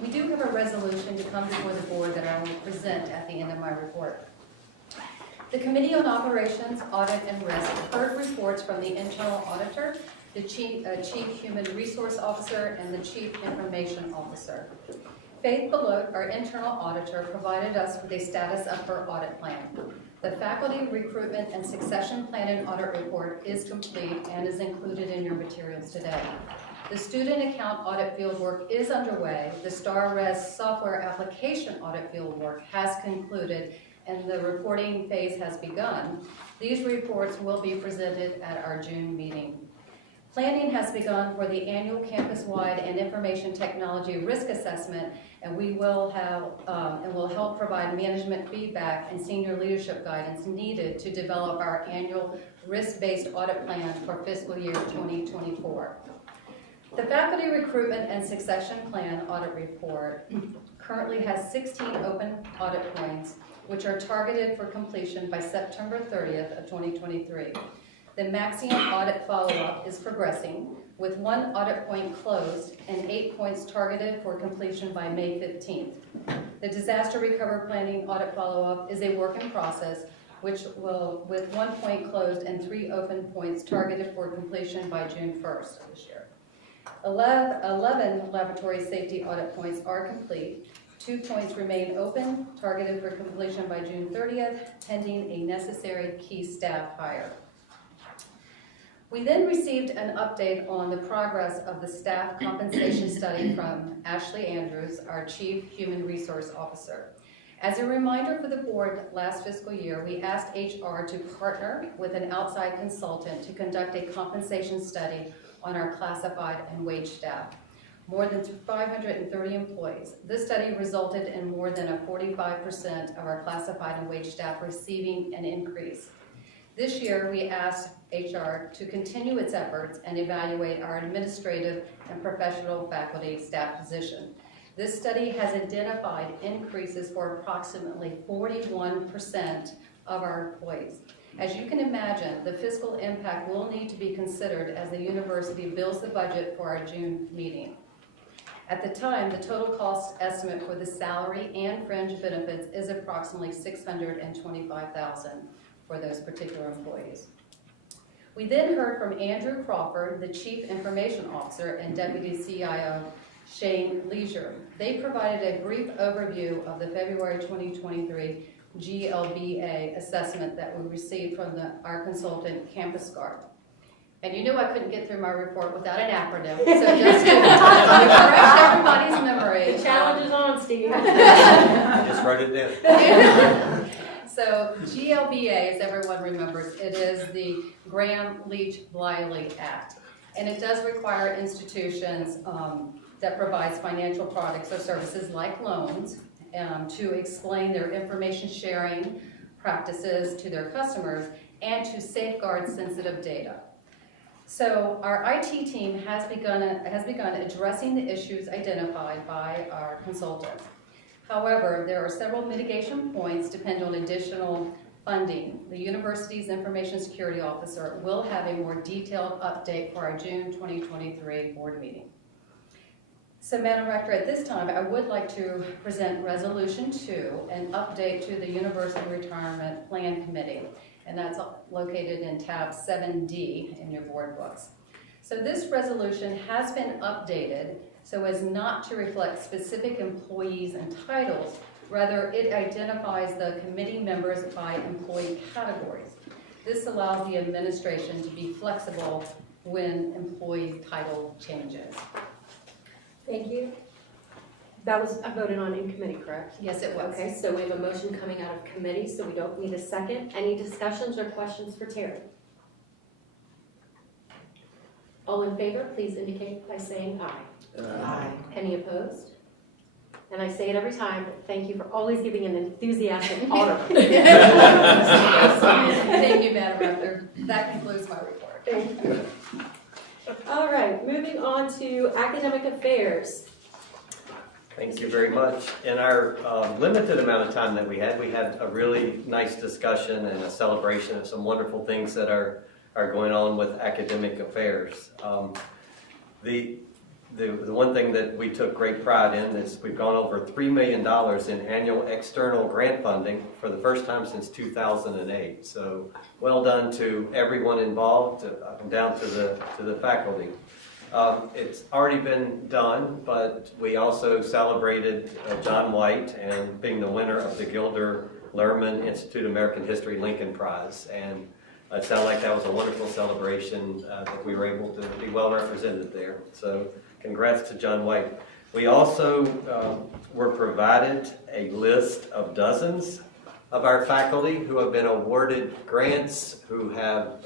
We do have a resolution to come before the board that I will present at the end of my report. The Committee on Operations, Audit and Risk heard reports from the internal auditor, the Chief Human Resource Officer, and the Chief Information Officer. Faith Belote, our internal auditor, provided us with a status of her audit plan. The Faculty Recruitment and Succession Plan and Audit Report is complete and is included in your materials today. The Student Account Audit Fieldwork is underway. The StarRes Software Application Audit Fieldwork has concluded, and the reporting phase has begun. These reports will be presented at our June meeting. Planning has begun for the annual campus-wide and information technology risk assessment, and we will help provide management feedback and senior leadership guidance needed to develop our annual risk-based audit plan for fiscal year 2024. The Faculty Recruitment and Succession Plan Audit Report currently has 16 open audit points, which are targeted for completion by September 30th of 2023. The Maxion audit follow-up is progressing, with 1 audit point closed and 8 points targeted for completion by May 15th. The disaster recovery planning audit follow-up is a work in process, which will, with 1 point closed and 3 open points targeted for completion by June 1st of this year. 11 laboratory safety audit points are complete. 2 points remain open, targeted for completion by June 30th, pending a necessary key staff hire. We then received an update on the progress of the staff compensation study from Ashley Andrews, our Chief Human Resource Officer. As a reminder for the board, last fiscal year, we asked HR to partner with an outside consultant to conduct a compensation study on our classified and wage staff. More than 530 employees. This study resulted in more than a 45% of our classified and wage staff receiving an increase. This year, we asked HR to continue its efforts and evaluate our administrative and professional faculty staff position. This study has identified increases for approximately 41% of our employees. As you can imagine, the fiscal impact will need to be considered as the university builds the budget for our June meeting. At the time, the total cost estimate for the salary and fringe benefits is approximately $625,000 for those particular employees. We then heard from Andrew Crawford, the Chief Information Officer, and Deputy CIO Shane Leisure. They provided a brief overview of the February 2023 GLBA assessment that we received from our consultant, Campus Guard. And you knew I couldn't get through my report without an acronym, so just to refresh everybody's memory. The challenge is on, Steve. I just wrote it down. So GLBA, as everyone remembers, it is the Graham-Leach-Bliley Act. And it does require institutions that provides financial products or services like loans to explain their information sharing practices to their customers and to safeguard sensitive data. So our IT team has begun addressing the issues identified by our consultant. However, there are several mitigation points depending on additional funding. The university's information security officer will have a more detailed update for our June 2023 board meeting. So, Madam Rector, at this time, I would like to present Resolution 2, an update to the University Retirement Plan Committee, and that's located in tab 7D in your board books. So this resolution has been updated so as not to reflect specific employees and titles. Rather, it identifies the committee members by employee categories. This allows the administration to be flexible when employee title changes. Thank you. That was voted on in committee, correct? Yes, it was. Okay, so we have a motion coming out of committee, so we don't need a second. Any discussions or questions for Terry? All in favor, please indicate by saying aye. Aye. Any opposed? And I say it every time, but thank you for always giving an enthusiastic order. Thank you, Madam Rector. That concludes my report. Thank you. All right, moving on to academic affairs. Thank you very much. In our limited amount of time that we had a really nice discussion and a celebration of some wonderful things that are going on with academic affairs. The one thing that we took great pride in is we've gone over $3 million in annual external grant funding for the first time since 2008. So well done to everyone involved, down to the faculty. It's already been done, but we also celebrated John White and being the winner of the Gilder Lehrman Institute of American History Lincoln Prize. And it sounded like that was a wonderful celebration that we were able to be well represented there. So congrats to John White. We also were provided a list of dozens of our faculty who have been awarded grants, who have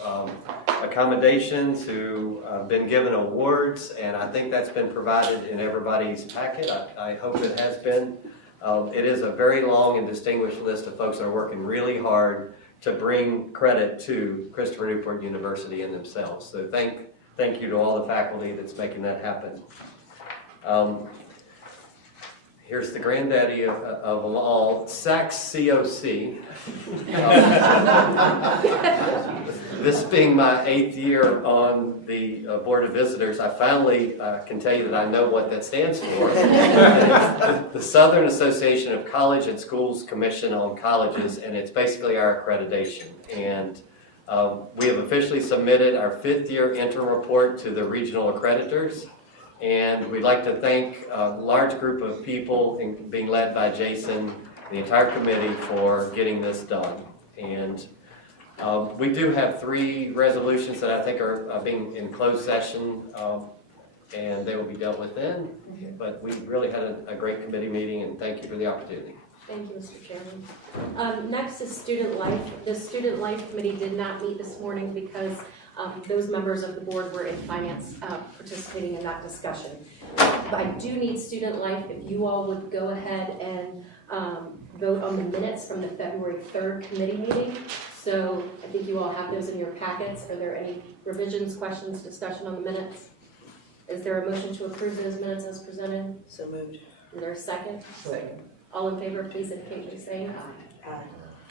accommodations, who have been given awards, and I think that's been provided in everybody's packet. I hope it has been. It is a very long and distinguished list of folks that are working really hard to bring credit to Christopher Newport University and themselves. So thank you to all the faculty that's making that happen. Here's the granddaddy of them all, SACS COC. this being my 8th year on the Board of Visitors, I finally can tell you that I know what that stands for. It's the Southern Association of College and Schools Commission on Colleges, and it's basically our accreditation. And we have officially submitted our 5th year interim report to the regional accreditors. And we'd like to thank a large group of people, being led by Jason, the entire committee, for getting this done. And we do have 3 resolutions that I think are being in closed session, and they will be dealt with then. But we really had a great committee meeting, and thank you for the opportunity. Thank you, Mr. Chairman. Next is Student Life. The Student Life Committee did not meet this morning because those members of the board were in finance participating in that discussion. But I do need Student Life, if you all would go ahead and vote on the minutes from the February 3rd committee meeting. So I think you all have those in your packets. Are there any revisions, questions, discussion on the minutes? Is there a motion to approve those minutes as presented? So moved. Is there a second? Second. All in favor, please indicate by saying aye. Aye.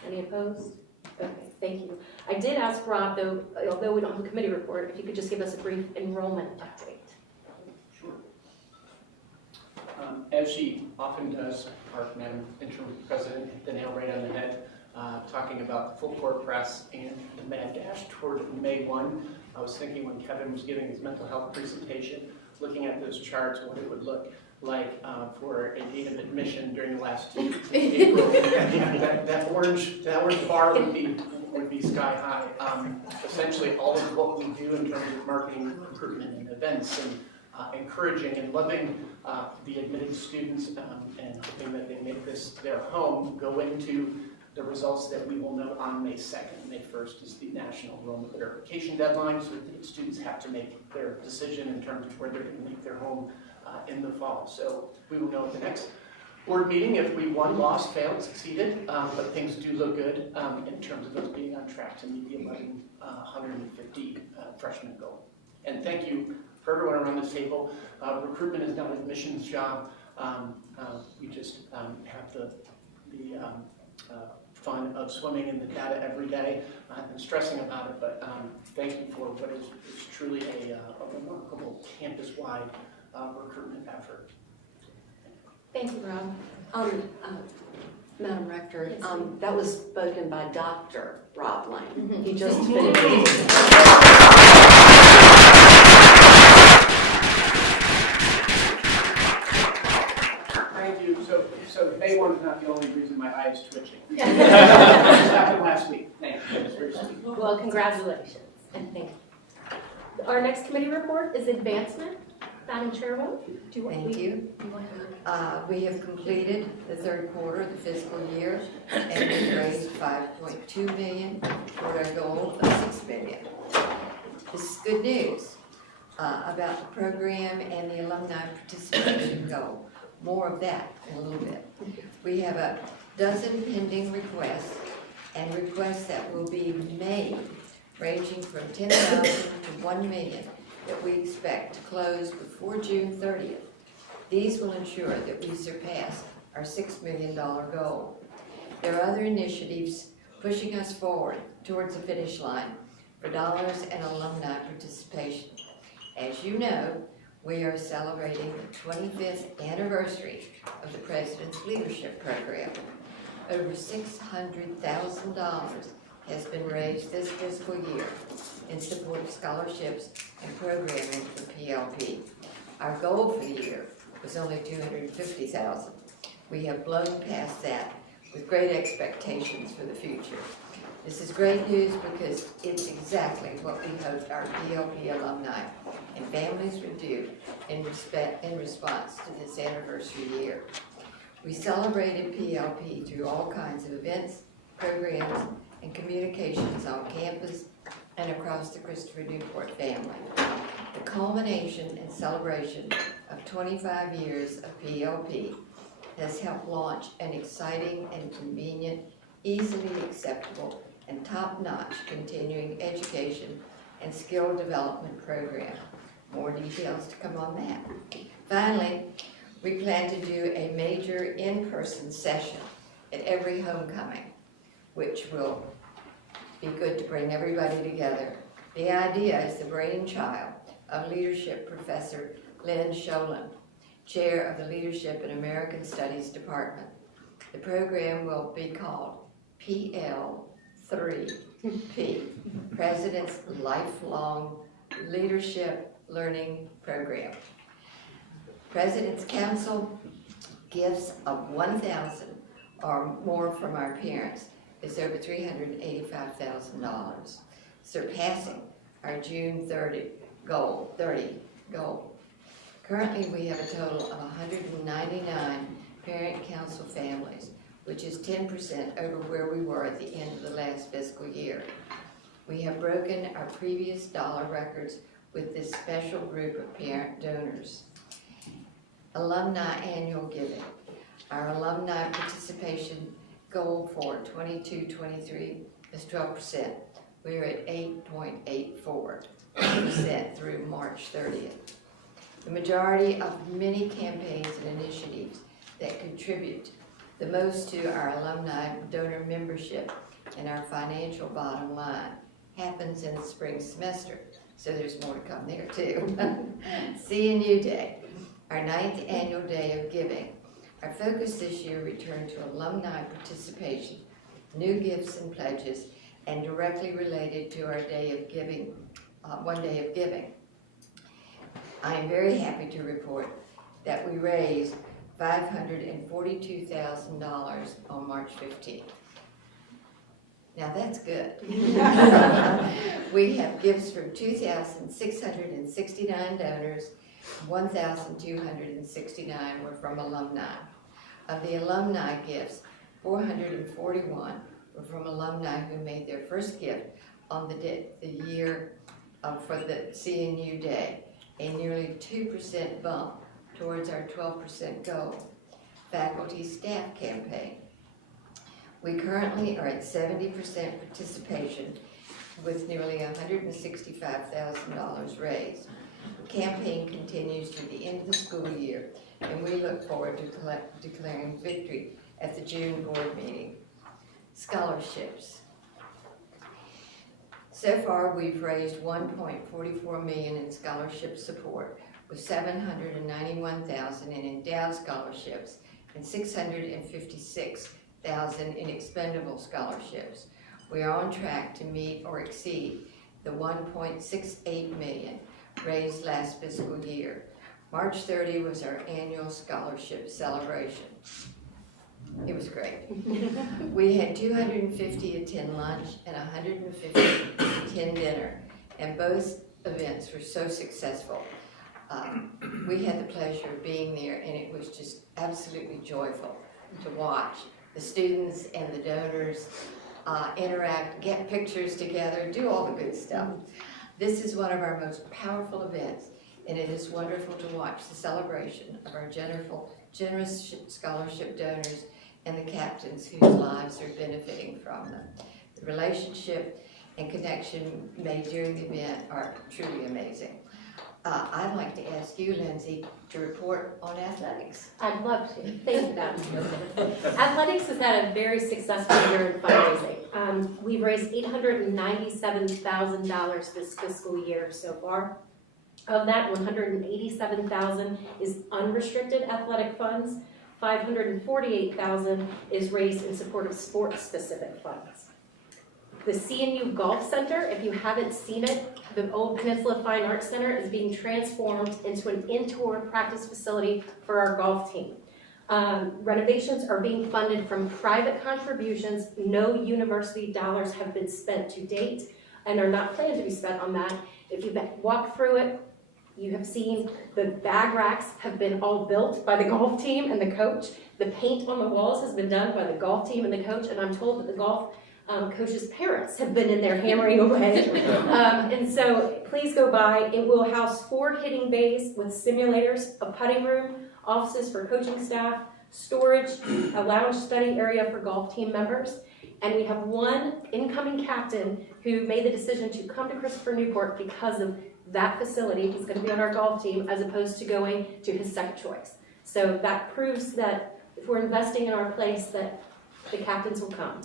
Any opposed? Okay, thank you. I did ask Rob, though, although we don't have a committee report, if you could just give us a brief enrollment update. As she often does, our Madam Interim President hit the nail right on the head, talking about the full court press and the mad dash toward May 1. I was thinking when Kevin was giving his mental health presentation, looking at those charts, what it would look like for a date of admission during the last 2 weeks of April. that orange bar would be sky high. Essentially, all of what we do in terms of marketing, recruitment, and events, and encouraging and loving the admitted students and hoping that they make this their home, go into the results that we will know on May 2nd. May 1st is the national enrollment verification deadline, so the students have to make their decision in terms of where they're going to make their home in the fall. So we will know at the next board meeting if we won, lost, failed, succeeded, but things do look good in terms of us being on track to meet the 1,150 freshman goal. And thank you for everyone around this table. Recruitment is not an admissions job. We just have the fun of swimming in the data every day and stressing about it, but thank you for what is truly a remarkable campus-wide recruitment effort. Thank you, Rob. Madam Rector, Yes, that was spoken by Dr. Rob Lane. Mhm. He just finished. Thank you. So May 1 is not the only reason my eye is twitching. It happened last week. Thank you. It's very sweet. Well, congratulations, and thank you. Our next committee report is advancement. Madam Chairwoman, do you want Thank you. We have completed the third quarter of the fiscal year and we raised $5.2 million toward our goal of $6 million. This is good news about the program and the alumni participation goal. More of that in a little bit. We have a dozen pending requests and requests that will be made ranging from $10,000 to $1 million that we expect to close before June 30th. These will ensure that we surpass our $6 million goal. There are other initiatives pushing us forward towards the finish line for dollars and alumni participation. As you know, we are celebrating the 25th anniversary of the President's Leadership Program. Over $600,000 has been raised this fiscal year in support of scholarships and programming for PLP. Our goal for the year was only $250,000. We have blown past that with great expectations for the future. This is great news because it's exactly what we hoped our PLP alumni and families would do in response to this anniversary year. We celebrated PLP through all kinds of events, programs, and communications on campus and across the Christopher Newport family. The culmination and celebration of 25 years of PLP has helped launch an exciting and convenient, easily acceptable, and top-notch continuing education and skill development program. More details to come on that. Finally, we plan to do a major in-person session at every homecoming, which will be good to bring everybody together. The idea is the brainchild of leadership professor Lynn Sholin, chair of the Leadership in American Studies Department. The program will be called PL3P, President's Lifelong Leadership Learning Program. President's Council gifts of $1,000 or more from our parents is over $385,000, surpassing our June 30 goal. Currently, we have a total of 199 parent council families, which is 10% over where we were at the end of the last fiscal year. We have broken our previous dollar records with this special group of parent donors. Alumni annual giving. Our alumni participation goal for 22-23 is 12%. We're at 8.84% through March 30th. The majority of many campaigns and initiatives that contribute the most to our alumni donor membership and our financial bottom line happens in the spring semester, so there's more to come there too. CNU Day, our 9th annual day of giving. Our focus this year returned to alumni participation, new gifts and pledges, and directly related to our day of giving, one day of giving. I am very happy to report that we raised $542,000 on March 15th. Now that's good. We have gifts from 2,669 donors, 1,269 were from alumni. Of the alumni gifts, 441 were from alumni who made their first gift on the year for the CNU Day, a nearly 2% bump towards our 12% goal. Faculty staff campaign. We currently are at 70% participation with nearly $165,000 raised. Campaign continues through the end of the school year, and we look forward to declaring victory at the June board meeting. Scholarships. So far, we've raised $1.44 million in scholarship support, with $791,000 in endowed scholarships and $656,000 in expendable scholarships. We are on track to meet or exceed the $1.68 million raised last fiscal year. March 30 was our annual scholarship celebration. It was great. We had 250 attend lunch and 150 attend dinner, and both events were so successful. We had the pleasure of being there, and it was just absolutely joyful to watch the students and the donors interact, get pictures together, do all the good stuff. This is one of our most powerful events, and it is wonderful to watch the celebration of our generous scholarship donors and the captains whose lives are benefiting from them. The relationship and connection made during the event are truly amazing. I'd like to ask you, Lindsay, to report on athletics. I'd love to. Thank you. Athletics has had a very successful year in fundraising. We've raised $897,000 this fiscal year so far. Of that, $187,000 is unrestricted athletic funds. $548,000 is raised in support of sports-specific funds. The CNU Golf Center, if you haven't seen it, the old Peninsula Fine Arts Center is being transformed into an indoor practice facility for our golf team. Renovations are being funded from private contributions. No university dollars have been spent to date and are not planned to be spent on that. If you've walked through it, you have seen the bag racks have been all built by the golf team and the coach. The paint on the walls has been done by the golf team and the coach, and I'm told that the golf coach's parents have been in there hammering away. And so please go by. It will house 4 hitting bays with simulators, a putting room, offices for coaching staff, storage, a lounge study area for golf team members. And we have one incoming captain who made the decision to come to Christopher Newport because of that facility. He's going to be on our golf team as opposed to going to his second choice. So that proves that if we're investing in our place, that the captains will come.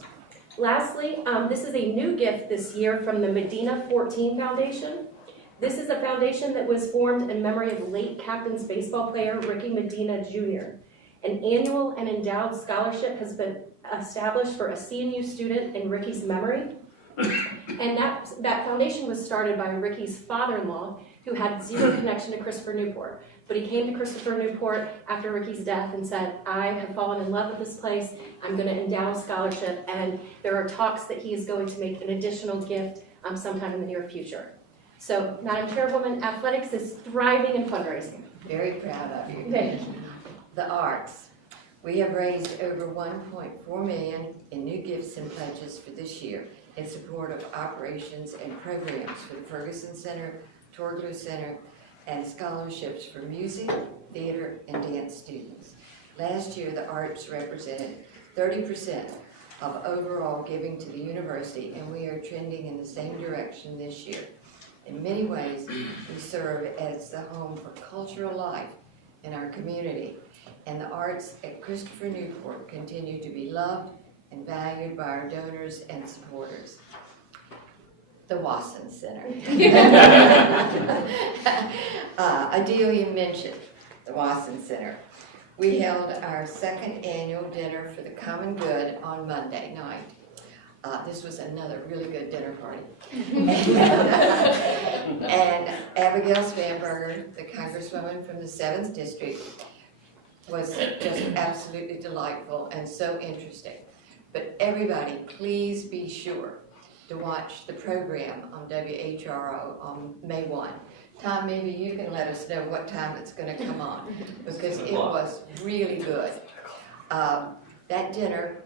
Lastly, this is a new gift this year from the Medina 14 Foundation. This is a foundation that was formed in memory of late Captains baseball player Ricky Medina Jr. An annual and endowed scholarship has been established for a CNU student in Ricky's memory. And that foundation was started by Ricky's father-in-law, who had zero connection to Christopher Newport. But he came to Christopher Newport after Ricky's death and said, I have fallen in love with this place, I'm going to endow a scholarship, and there are talks that he is going to make an additional gift sometime in the near future. So, Madam Chairwoman, athletics is thriving in fundraising. Very proud of you. Thank you. The arts. We have raised over $1.4 million in new gifts and pledges for this year in support of operations and programs for the Ferguson Center, Torgler Center, and scholarships for music, theater, and dance students. Last year, the arts represented 30% of overall giving to the university, and we are trending in the same direction this year. In many ways, we serve as the home for cultural life in our community, and the arts at Christopher Newport continue to be loved and valued by our donors and supporters. The Wasson Center. Adelia mentioned the Wasson Center. We held our second annual dinner for the common good on Monday night. This was another really good dinner party. And Abigail Spanberger, the Congresswoman from the 7th District, was just absolutely delightful and so interesting. But everybody, please be sure to watch the program on WHRO on May 1. Tom, maybe you can let us know what time it's going to come on, because it was really good. That dinner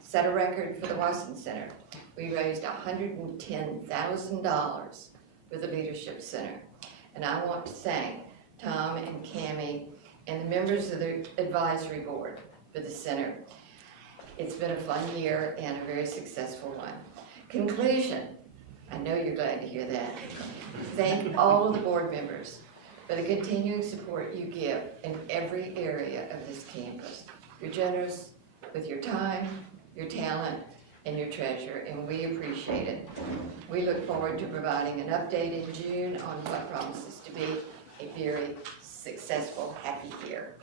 set a record for the Wasson Center. We raised $110,000 for the Leadership Center. And I want to thank Tom and Cammie and the members of the advisory board for the center. It's been a fun year and a very successful one. Conclusion, I know you're glad to hear that. Thank all of the board members for the continuing support you give in every area of this campus. You're generous with your time, your talent, and your treasure, and we appreciate it. We look forward to providing an update in June on what promises to be a very successful, happy year.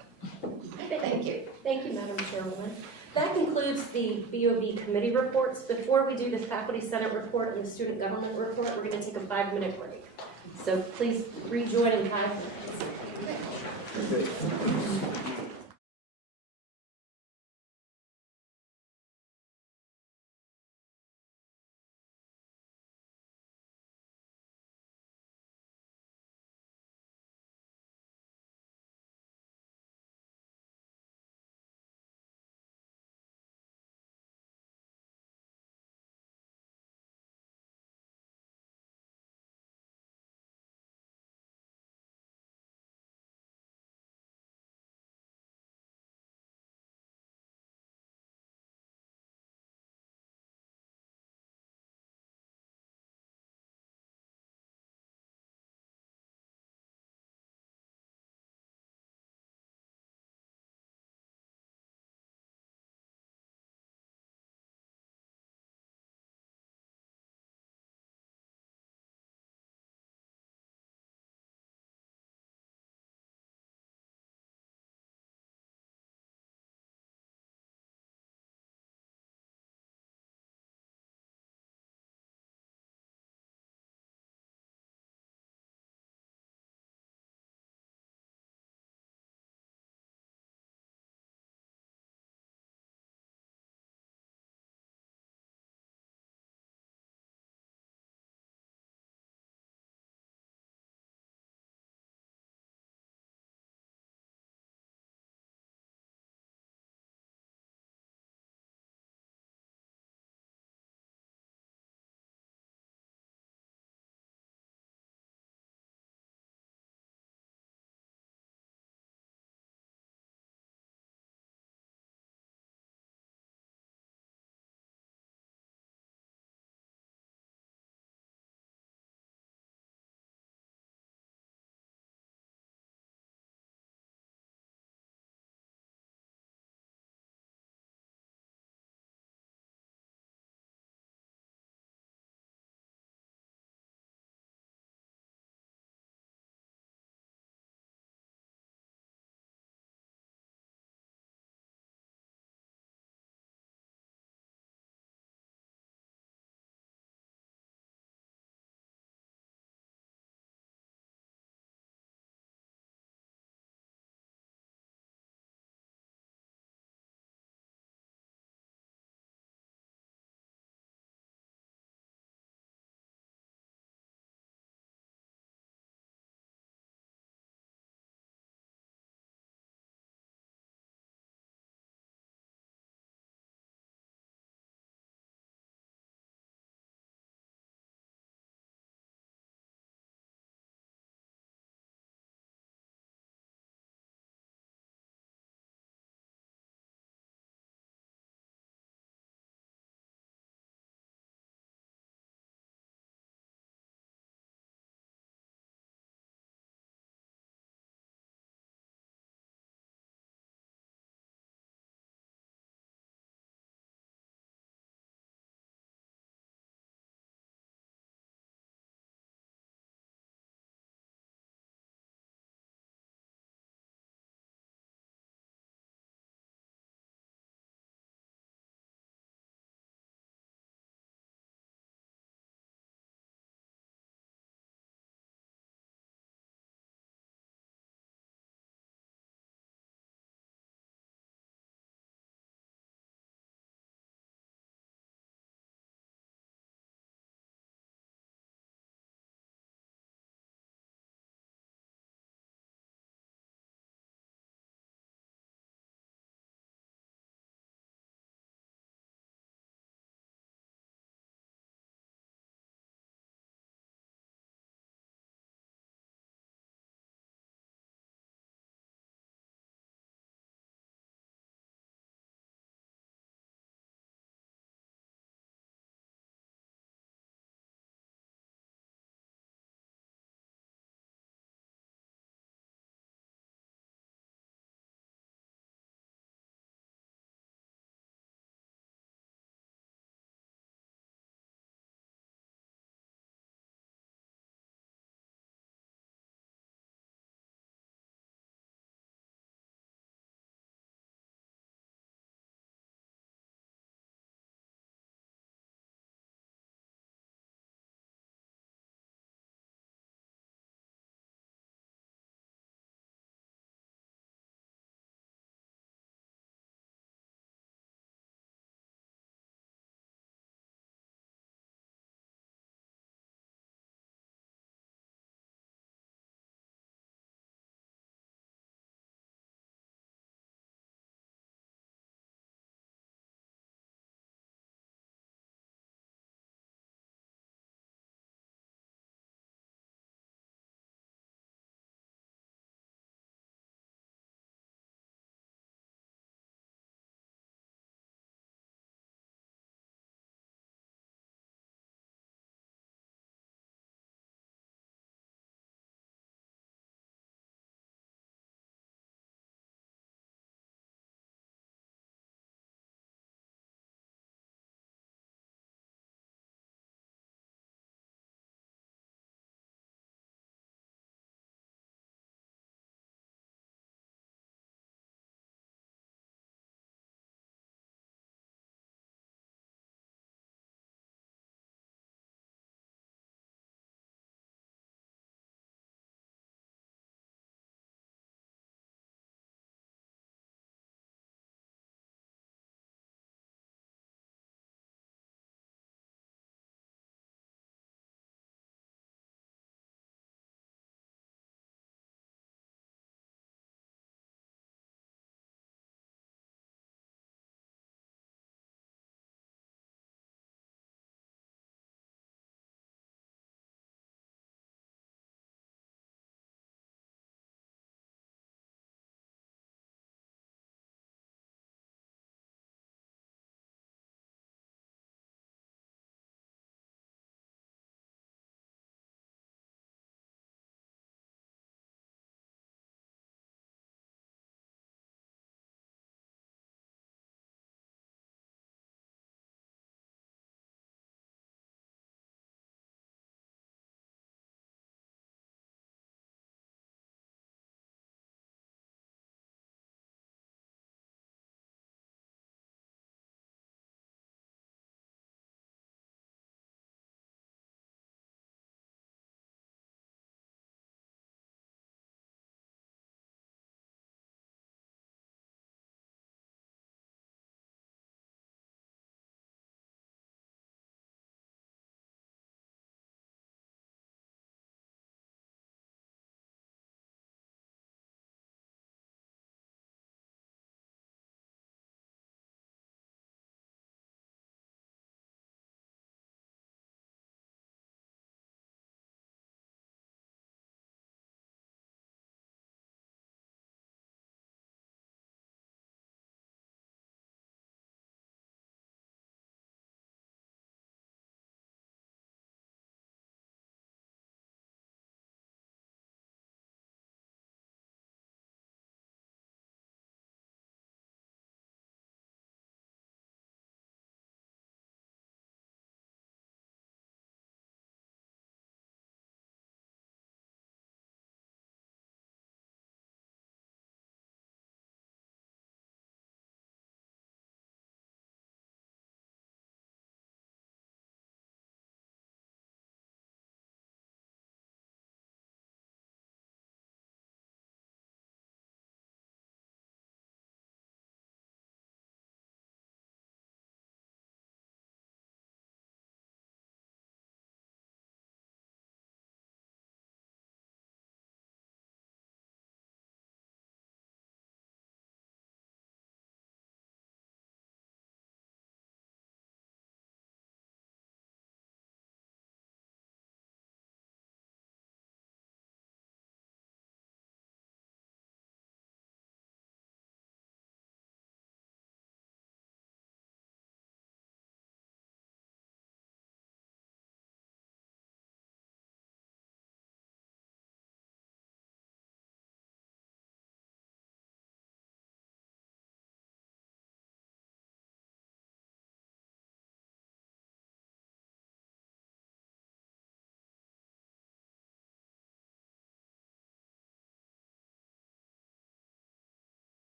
Thank you. Thank you, Madam Chairwoman. That concludes the BOV committee reports. Before we do the Faculty Senate report and the Student Government report, we're going to take a 5-minute break. So please rejoin in 5 minutes.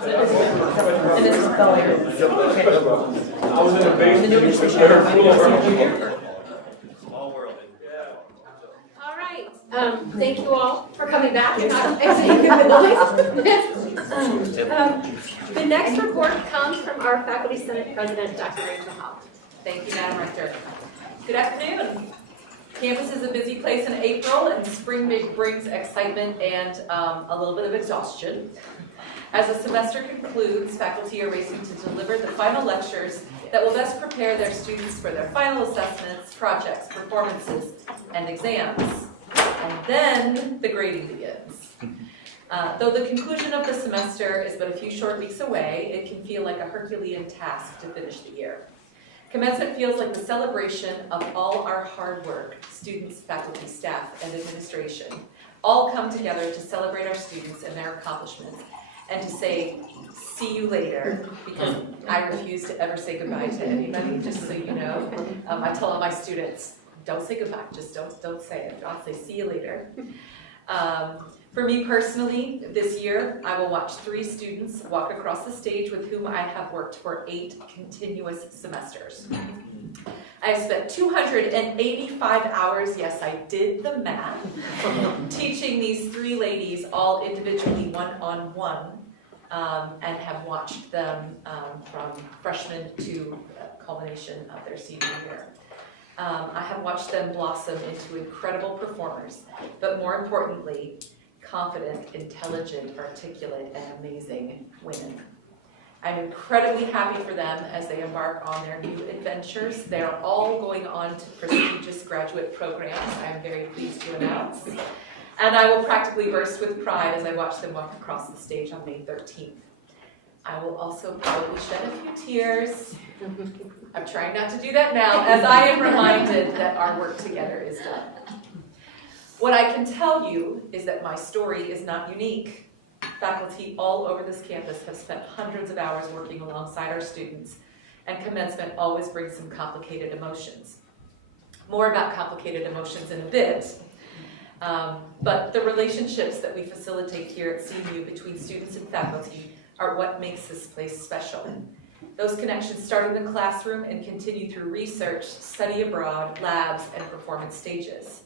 And this is I was in a basement. Small world. All right, thank you all for coming back and not exiting the building. The next report comes from our Faculty Senate President, Dr. Rachel Haupt. Thank you, Madam Rector. Good afternoon. Campus is a busy place in April, and spring brings excitement and a little bit of exhaustion. As the semester concludes, faculty are racing to deliver the final lectures that will best prepare their students for their final assessments, projects, performances, and exams. And then the grading begins. Though the conclusion of the semester is but a few short weeks away, it can feel like a Herculean task to finish the year. Commencement feels like the celebration of all our hard work, students, faculty, staff, and administration, all come together to celebrate our students and their accomplishments, and to say, see you later, because I refuse to ever say goodbye to anybody, just so you know. I tell all my students, don't say goodbye, just don't say it. I'll say, see you later. For me personally, this year, I will watch 3 students walk across the stage with whom I have worked for 8 continuous semesters. I have spent 285 hours, yes, I did the math, teaching these 3 ladies all individually one-on-one, and have watched them from freshman to culmination of their senior year. I have watched them blossom into incredible performers, but more importantly, confident, intelligent, articulate, and amazing women. I'm incredibly happy for them as they embark on their new adventures. They are all going on to prestigious graduate programs, I'm very pleased to announce. And I will practically burst with pride as I watch them walk across the stage on May 13th. I will also probably shed a few tears. I'm trying not to do that now, as I am reminded that our work together is done. What I can tell you is that my story is not unique. Faculty all over this campus have spent hundreds of hours working alongside our students, and commencement always brings some complicated emotions. More about complicated emotions in a bit, but the relationships that we facilitate here at CMU between students and faculty are what makes this place special. Those connections start in the classroom and continue through research, study abroad, labs, and performance stages.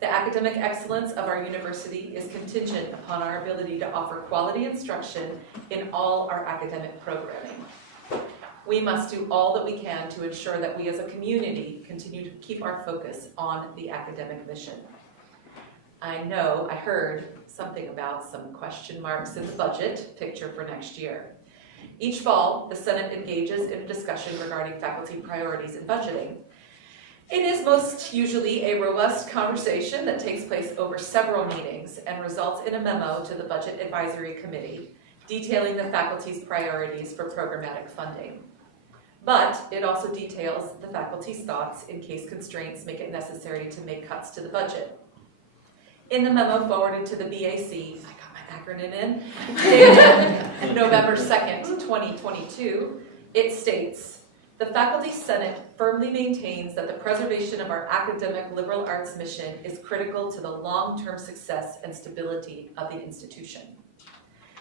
The academic excellence of our university is contingent upon our ability to offer quality instruction in all our academic programming. We must do all that we can to ensure that we as a community continue to keep our focus on the academic mission. I heard something about some question marks in the budget picture for next year. Each fall, the Senate engages in a discussion regarding faculty priorities and budgeting. It is most usually a robust conversation that takes place over several meetings and results in a memo to the Budget Advisory Committee detailing the faculty's priorities for programmatic funding. But it also details the faculty's thoughts in case constraints make it necessary to make cuts to the budget. In the memo forwarded to the BAC, I got my acronym in, dated November 2nd, 2022, it states, the Faculty Senate firmly maintains that the preservation of our academic liberal arts mission is critical to the long-term success and stability of the institution.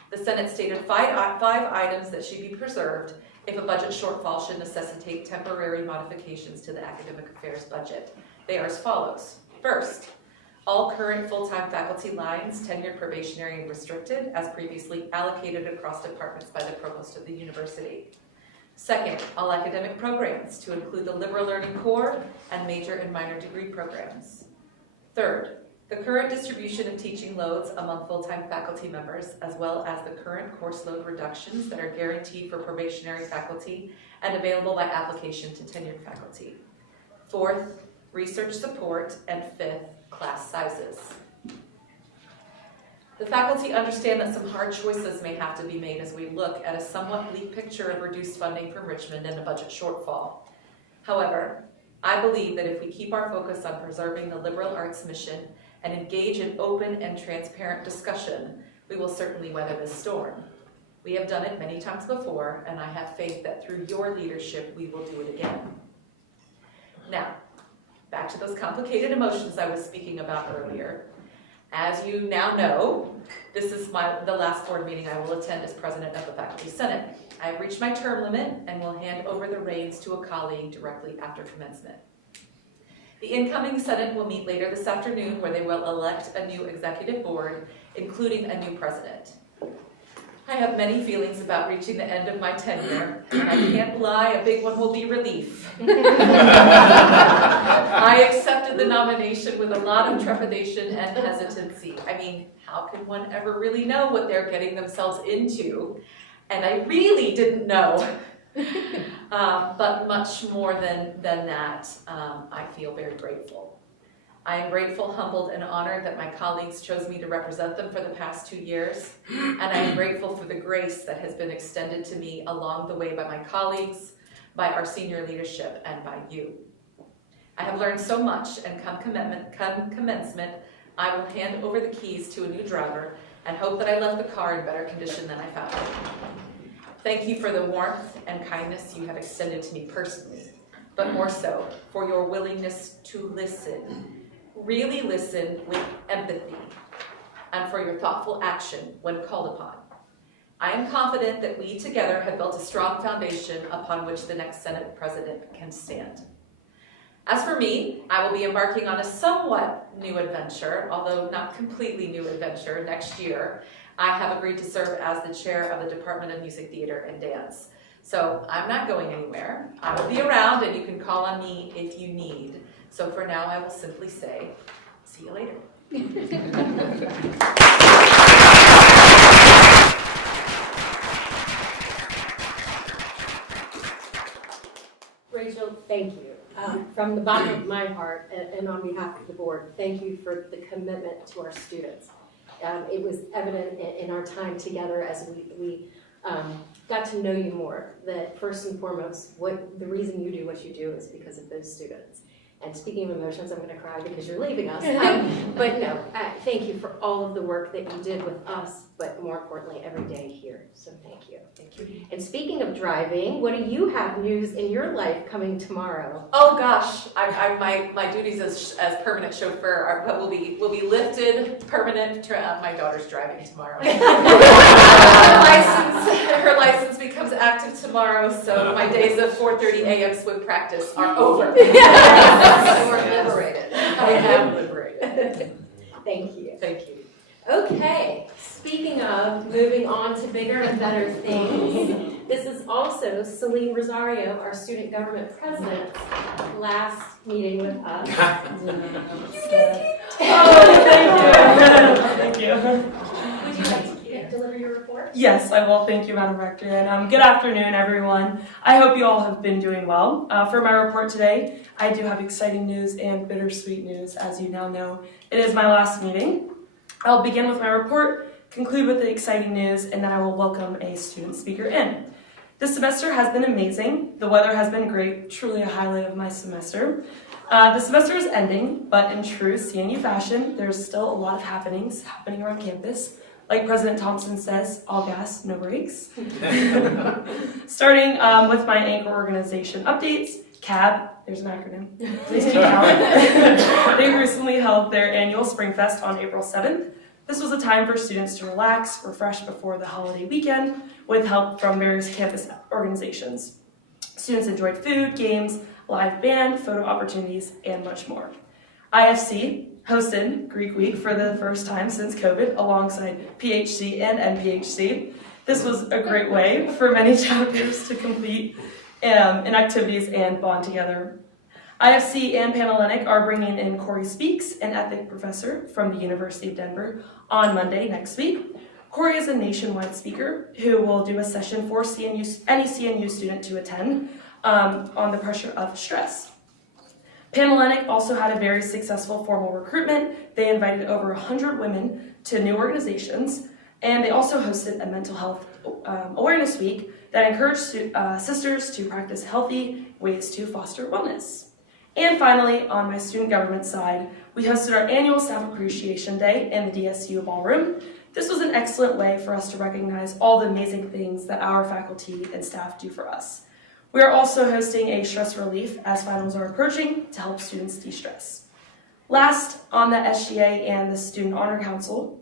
The Senate stated five items that should be preserved if a budget shortfall should necessitate temporary modifications to the academic affairs budget. They are as follows. First, all current full-time faculty lines, tenured, probationary, and restricted, as previously allocated across departments by the provost of the university. Second, all academic programs, to include the Liberal Learning Core and major and minor degree programs. Third, the current distribution of teaching loads among full-time faculty members, as well as the current course load reductions that are guaranteed for probationary faculty and available by application to tenured faculty. Fourth, research support, and fifth, class sizes. The faculty understand that some hard choices may have to be made as we look at a somewhat bleak picture of reduced funding from Richmond and a budget shortfall. However, I believe that if we keep our focus on preserving the liberal arts mission and engage in open and transparent discussion, we will certainly weather this storm. We have done it many times before, and I have faith that through your leadership, we will do it again. Now, back to those complicated emotions I was speaking about earlier. As you now know, this is the last board meeting I will attend as president of the Faculty Senate. I have reached my term limit and will hand over the reins to a colleague directly after commencement. The incoming Senate will meet later this afternoon where they will elect a new executive board, including a new president. I have many feelings about reaching the end of my tenure, and I can't lie, a big one will be relief. I accepted the nomination with a lot of trepidation and hesitancy. I mean, how can one ever really know what they're getting themselves into? And I really didn't know. But much more than that, I feel very grateful. I am grateful, humbled, and honored that my colleagues chose me to represent them for the past 2 years, and I am grateful for the grace that has been extended to me along the way by my colleagues, by our senior leadership, and by you. I have learned so much, and come commencement, I will hand over the keys to a new driver and hope that I left the car in better condition than I found it. Thank you for the warmth and kindness you have extended to me personally, but more so for your willingness to listen. Really listen with empathy, and for your thoughtful action when called upon. I am confident that we together have built a strong foundation upon which the next Senate President can stand. As for me, I will be embarking on a somewhat new adventure, although not completely new adventure, next year. I have agreed to serve as the chair of the Department of Music, Theater, and Dance. So I'm not going anywhere. I will be around, and you can call on me if you need. So for now, I will simply say, see you later. Rachel, thank you. From the bottom of my heart and on behalf of the board, thank you for the commitment to our students. It was evident in our time together as we got to know you more, that first and foremost, the reason you do what you do is because of those students. And speaking of emotions, I'm going to cry because you're leaving us. But no, thank you for all of the work that you did with us, but more importantly, every day here. So thank you. Thank you. And speaking of driving, what do you have news in your life coming tomorrow? Oh gosh, my duties as permanent chauffeur will be lifted permanent. My daughter's driving tomorrow. Her license becomes active tomorrow, so my days of 4:30 a.m. swim practice are over. We're liberated. I am liberated. Thank you. Thank you. Okay, speaking of moving on to bigger and better things, this is also Celine Rosario, our student government president's last meeting with us. Thank you. Would you like to deliver your report? Yes, I will. Thank you, Madam Rector. And good afternoon, everyone. I hope you all have been doing well. For my report today, I do have exciting news and bittersweet news, as you now know. It is my last meeting. I'll begin with my report, conclude with the exciting news, and then I will welcome a student speaker in. This semester has been amazing. The weather has been great, truly a highlight of my semester. The semester is ending, but in true CNU fashion, there's still a lot of happening around campus. Like President Thompson says, all gas, no brakes. Starting with my anchor organization updates, CAB, there's an acronym, please keep count. They recently held their annual Spring Fest on April 7th. This was a time for students to relax, refresh before the holiday weekend, with help from various campus organizations. Students enjoyed food, games, live band, photo opportunities, and much more. IFC hosted Greek Week for the first time since COVID alongside PHC and NPHC. This was a great way for many chapters to complete in activities and bond together. IFC and Panhellenic are bringing in Corey Speaks, an ethics professor from the University of Denver, on Monday next week. Corey is a nationwide speaker who will do a session for any CNU student to attend on the pressure of stress. Panhellenic also had a very successful formal recruitment. They invited over 100 women to new organizations, and they also hosted a mental health awareness week that encouraged sisters to practice healthy ways to foster wellness. And finally, on my student government side, we hosted our annual Staff Appreciation Day in the DSU Ballroom. This was an excellent way for us to recognize all the amazing things that our faculty and staff do for us. We are also hosting a stress relief as finals are approaching to help students de-stress. Last, on the SGA and the Student Honor Council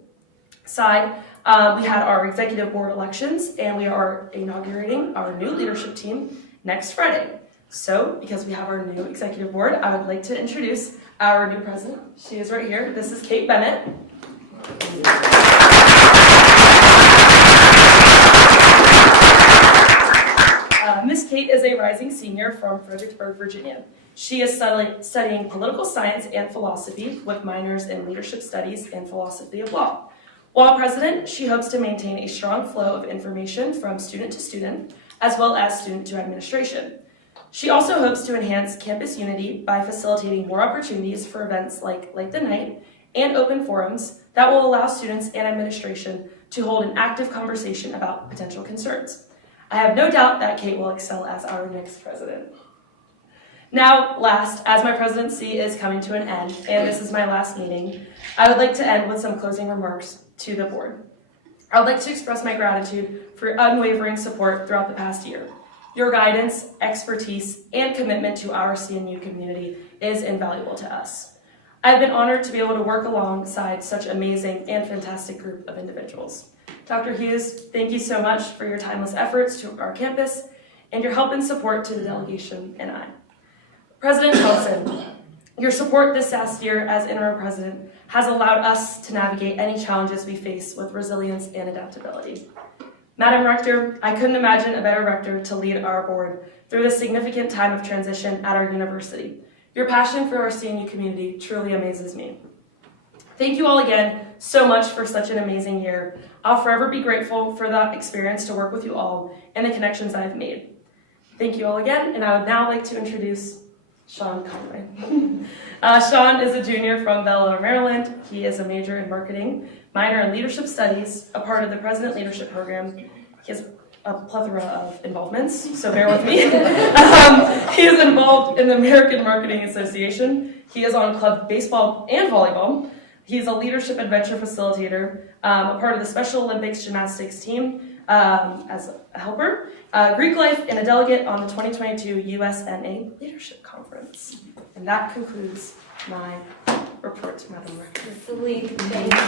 side, we had our executive board elections, and we are inaugurating our new leadership team next Friday. So, because we have our new executive board, I would like to introduce our new president. She is right here. This is Kate Bennett. Miss Kate is a rising senior from Fredericksburg, Virginia. She is studying political science and philosophy with minors in leadership studies and philosophy of law. While president, she hopes to maintain a strong flow of information from student to student, as well as student to administration. She also hopes to enhance campus unity by facilitating more opportunities for events like Light the Night and open forums that will allow students and administration to hold an active conversation about potential concerns. I have no doubt that Kate will excel as our next president. Now, last, as my presidency is coming to an end, and this is my last meeting, I would like to end with some closing remarks to the board. I would like to express my gratitude for your unwavering support throughout the past year. Your guidance, expertise, and commitment to our CNU community is invaluable to us. I've been honored to be able to work alongside such an amazing and fantastic group of individuals. Dr. Hughes, thank you so much for your timeless efforts to our campus and your help and support to the delegation and I. President Thompson, your support this past year as interim president has allowed us to navigate any challenges we face with resilience and adaptability. Madam Rector, I couldn't imagine a better rector to lead our board through this significant time of transition at our university. Your passion for our CNU community truly amazes me. Thank you all again so much for such an amazing year. I'll forever be grateful for that experience to work with you all and the connections I've made. Thank you all again, and I would now like to introduce Sean Conway. Sean is a junior from Belleville, Maryland. He is a major in marketing, minor in leadership studies, a part of the President Leadership Program. He has a plethora of involvements, so bear with me. He is involved in the American Marketing Association. He is on club baseball and volleyball. He's a leadership adventure facilitator, a part of the Special Olympics gymnastics team as a helper, Greek life, and a delegate on the 2022 USNA Leadership Conference. And that concludes my report, Madam Rector. Celine, thank you.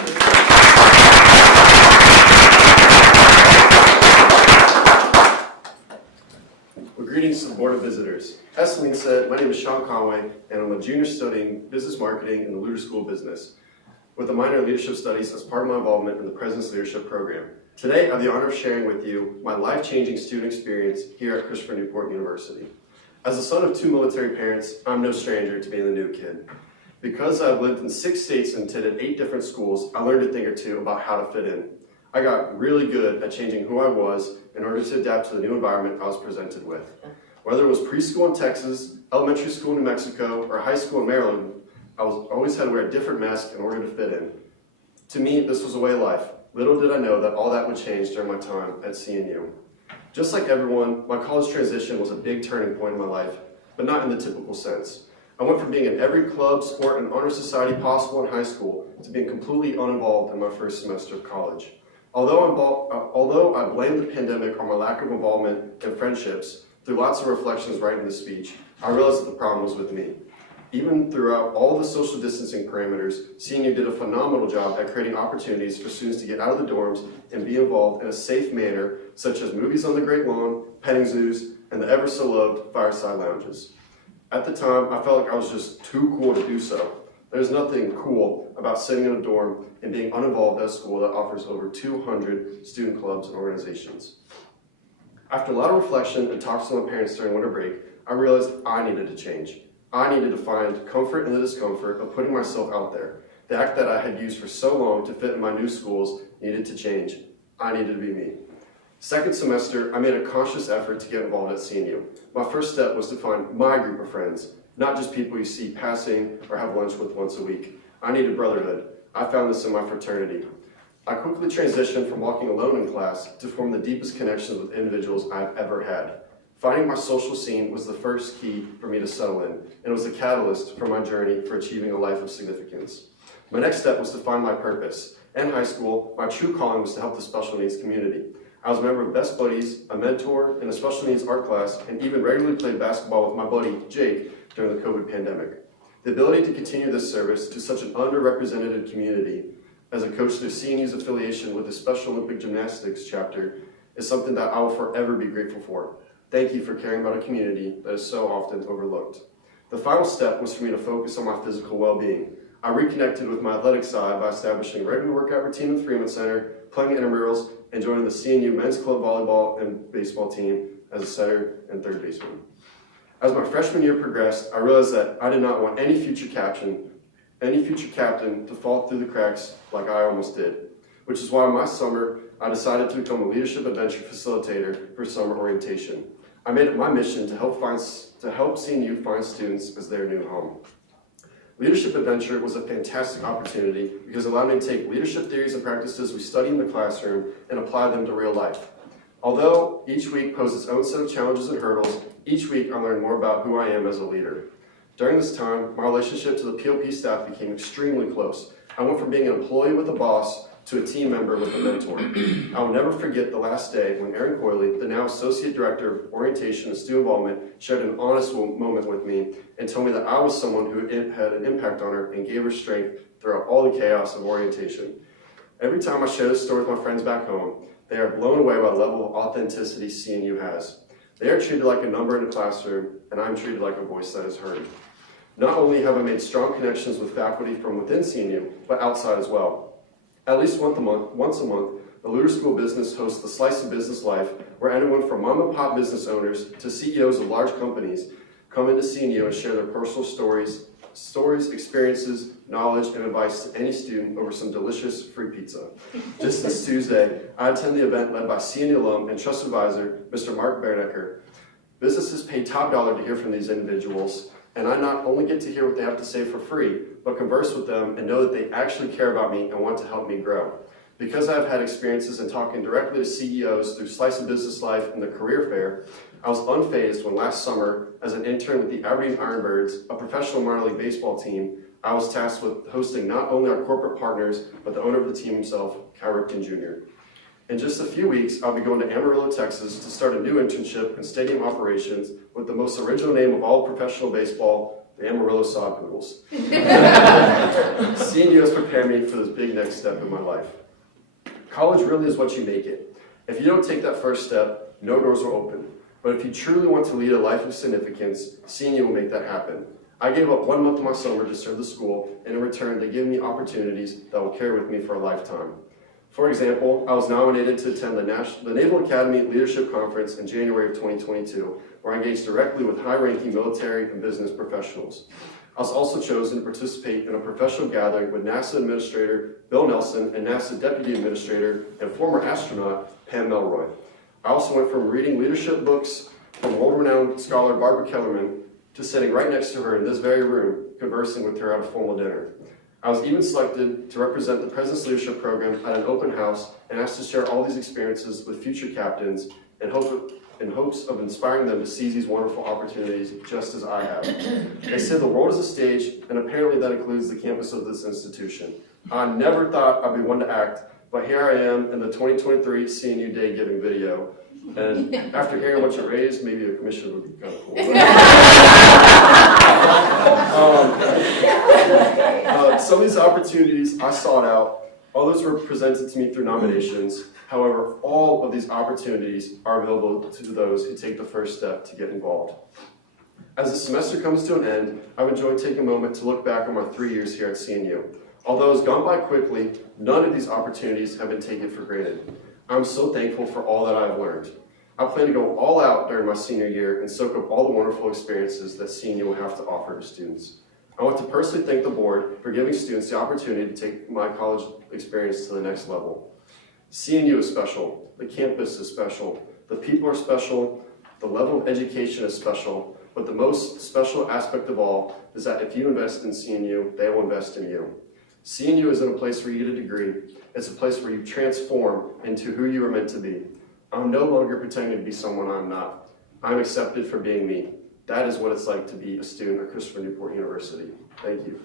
Well, greetings to the Board of Visitors. As Celine said, my name is Sean Conway, and I'm a junior studying business marketing in the Luter School of Business, with a minor in leadership studies as part of my involvement in the President's Leadership Program. Today, I have the honor of sharing with you my life-changing student experience here at Christopher Newport University. As the son of two military parents, I'm no stranger to being the new kid. Because I've lived in 6 states and attended 8 different schools, I learned a thing or two about how to fit in. I got really good at changing who I was in order to adapt to the new environment I was presented with. Whether it was preschool in Texas, elementary school in New Mexico, or high school in Maryland, I always had to wear a different mask in order to fit in. To me, this was a way of life. Little did I know that all that would change during my time at CNU. Just like everyone, my college transition was a big turning point in my life, but not in the typical sense. I went from being in every club, sport, and honor society possible in high school to being completely uninvolved in my first semester of college. Although I blame the pandemic on my lack of involvement and friendships, through lots of reflections writing this speech, I realized that the problem was with me. Even throughout all the social distancing parameters, CNU did a phenomenal job at creating opportunities for students to get out of the dorms and be involved in a safe manner, such as movies on the Great Lawn, petting zoos, and the ever so loved fireside lounges. At the time, I felt like I was just too cool to do so. There's nothing cool about sitting in a dorm and being uninvolved at a school that offers over 200 student clubs and organizations. After a lot of reflection and talks with my parents during winter break, I realized I needed to change. I needed to find comfort in the discomfort of putting myself out there. The act that I had used for so long to fit in my new schools needed to change. I needed to be me. Second semester, I made a conscious effort to get involved at CNU. My first step was to find my group of friends, not just people you see passing or have lunch with once a week. I needed brotherhood. I found this in my fraternity. I quickly transitioned from walking alone in class to form the deepest connections with individuals I've ever had. Finding my social scene was the first key for me to settle in, and it was the catalyst for my journey for achieving a life of significance. My next step was to find my purpose. In high school, my true calling was to help the special needs community. I was a member of Best Buddies, a mentor in a special needs art class, and even regularly played basketball with my buddy, Jake, during the COVID pandemic. The ability to continue this service to such an underrepresented community as a coach through CNU's affiliation with the Special Olympic Gymnastics chapter is something that I will forever be grateful for. Thank you for caring about a community that is so often overlooked. The final step was for me to focus on my physical well-being. I reconnected with my athletic side by establishing a regular workout routine in the Freeman Center, playing intramurals, and joining the CNU men's club volleyball and baseball team as a setter and third baseman. As my freshman year progressed, I realized that I did not want any future captain to fall through the cracks like I almost did, which is why my summer I decided to become a leadership adventure facilitator for summer orientation. I made it my mission to help CNU find students as their new home. Leadership Adventure was a fantastic opportunity because it allowed me to take leadership theories and practices we study in the classroom and apply them to real life. Although each week posed its own set of challenges and hurdles, each week I learned more about who I am as a leader. During this time, my relationship to the POP staff became extremely close. I went from being an employee with a boss to a team member with a mentor. I will never forget the last day when Erin Coyley, the now Associate Director of Orientation and Student Involvement, shared an honest moment with me and told me that I was someone who had an impact on her and gave her strength throughout all the chaos of orientation. Every time I share this story with my friends back home, they are blown away by the level of authenticity CNU has. They are treated like a number in a classroom, and I'm treated like a voice that is heard. Not only have I made strong connections with faculty from within CNU, but outside as well. At least once a month, the Luter School of Business hosts the Slice of Business Life, where anyone from mom and pop business owners to CEOs of large companies come into CNU and share their personal stories, experiences, knowledge, and advice to any student over some delicious free pizza. Just this Tuesday, I attended the event led by CNU alum and trust advisor, Mr. Mark Bernecker. Businesses pay top dollar to hear from these individuals, and I not only get to hear what they have to say for free, but converse with them and know that they actually care about me and want to help me grow. Because I've had experiences in talking directly to CEOs through Slice of Business Life and the Career Fair, I was unfazed when last summer, as an intern with the Aberdeen Ironbirds, a professional minor league baseball team, I was tasked with hosting not only our corporate partners, but the owner of the team himself, Cal Ripken Jr. In just a few weeks, I'll be going to Amarillo, Texas to start a new internship in stadium operations with the most original name of all professional baseball, the Amarillo Sod Poodles. CNU has prepared me for this big next step in my life. College really is what you make it. If you don't take that first step, no doors will open. But if you truly want to lead a life of significance, CNU will make that happen. I gave up 1 month of my summer to serve the school, and in return, they give me opportunities that will carry with me for a lifetime. For example, I was nominated to attend the Naval Academy Leadership Conference in January of 2022, where I engaged directly with high-ranking military and business professionals. I was also chosen to participate in a professional gathering with NASA Administrator Bill Nelson and NASA Deputy Administrator and former astronaut Pam Melroy. I also went from reading leadership books from world-renowned scholar Barbara Kellerman to sitting right next to her in this very room, conversing with her at a formal dinner. I was even selected to represent the President's Leadership Program at an open house and asked to share all these experiences with future captains in hopes of inspiring them to seize these wonderful opportunities just as I have. They say the world is a stage, and apparently that includes the campus of this institution. I never thought I'd be one to act, but here I am in the 2023 CNU Day Giving video, and after hearing what you raised, maybe a commission would be kind of cool. Some of these opportunities I sought out, others were presented to me through nominations. However, all of these opportunities are available to those who take the first step to get involved. As the semester comes to an end, I've enjoyed taking a moment to look back on my 3 years here at CNU. Although it's gone by quickly, none of these opportunities have been taken for granted. I'm so thankful for all that I've learned. I plan to go all out during my senior year and soak up all the wonderful experiences that CNU will have to offer to students. I want to personally thank the board for giving students the opportunity to take my college experience to the next level. CNU is special, the campus is special, the people are special, the level of education is special, but the most special aspect of all is that if you invest in CNU, they will invest in you. CNU isn't a place where you get a degree, it's a place where you transform into who you are meant to be. I'm no longer pretending to be someone I'm not. I'm accepted for being me. That is what it's like to be a student at Christopher Newport University. Thank you.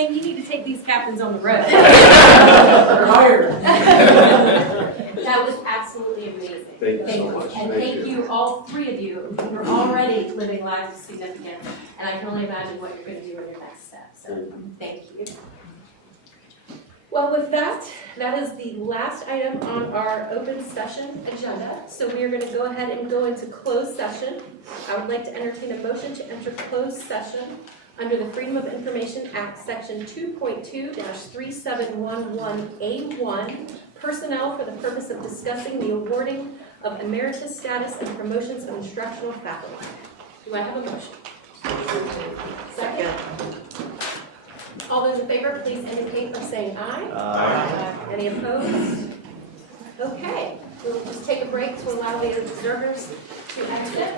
saying you need to take these captains on the road. That was absolutely amazing. Thank you so much. And thank you, all three of you. You're already living lives of significance, and I can only imagine what you're going to do in your next step. So thank you. Well, with that, that is the last item on our open session agenda. So we are going to go ahead and go into closed session. I would like to entertain a motion to enter closed session under the Freedom of Information Act, Section 2.2-3711A1, personnel for the purpose of discussing the awarding of emeritus status and promotions of instructional faculty. Do I have a motion? Second. All those in favor, please indicate by saying aye. Aye. Any opposed? Okay, we'll just take a break to allow the observers to exit.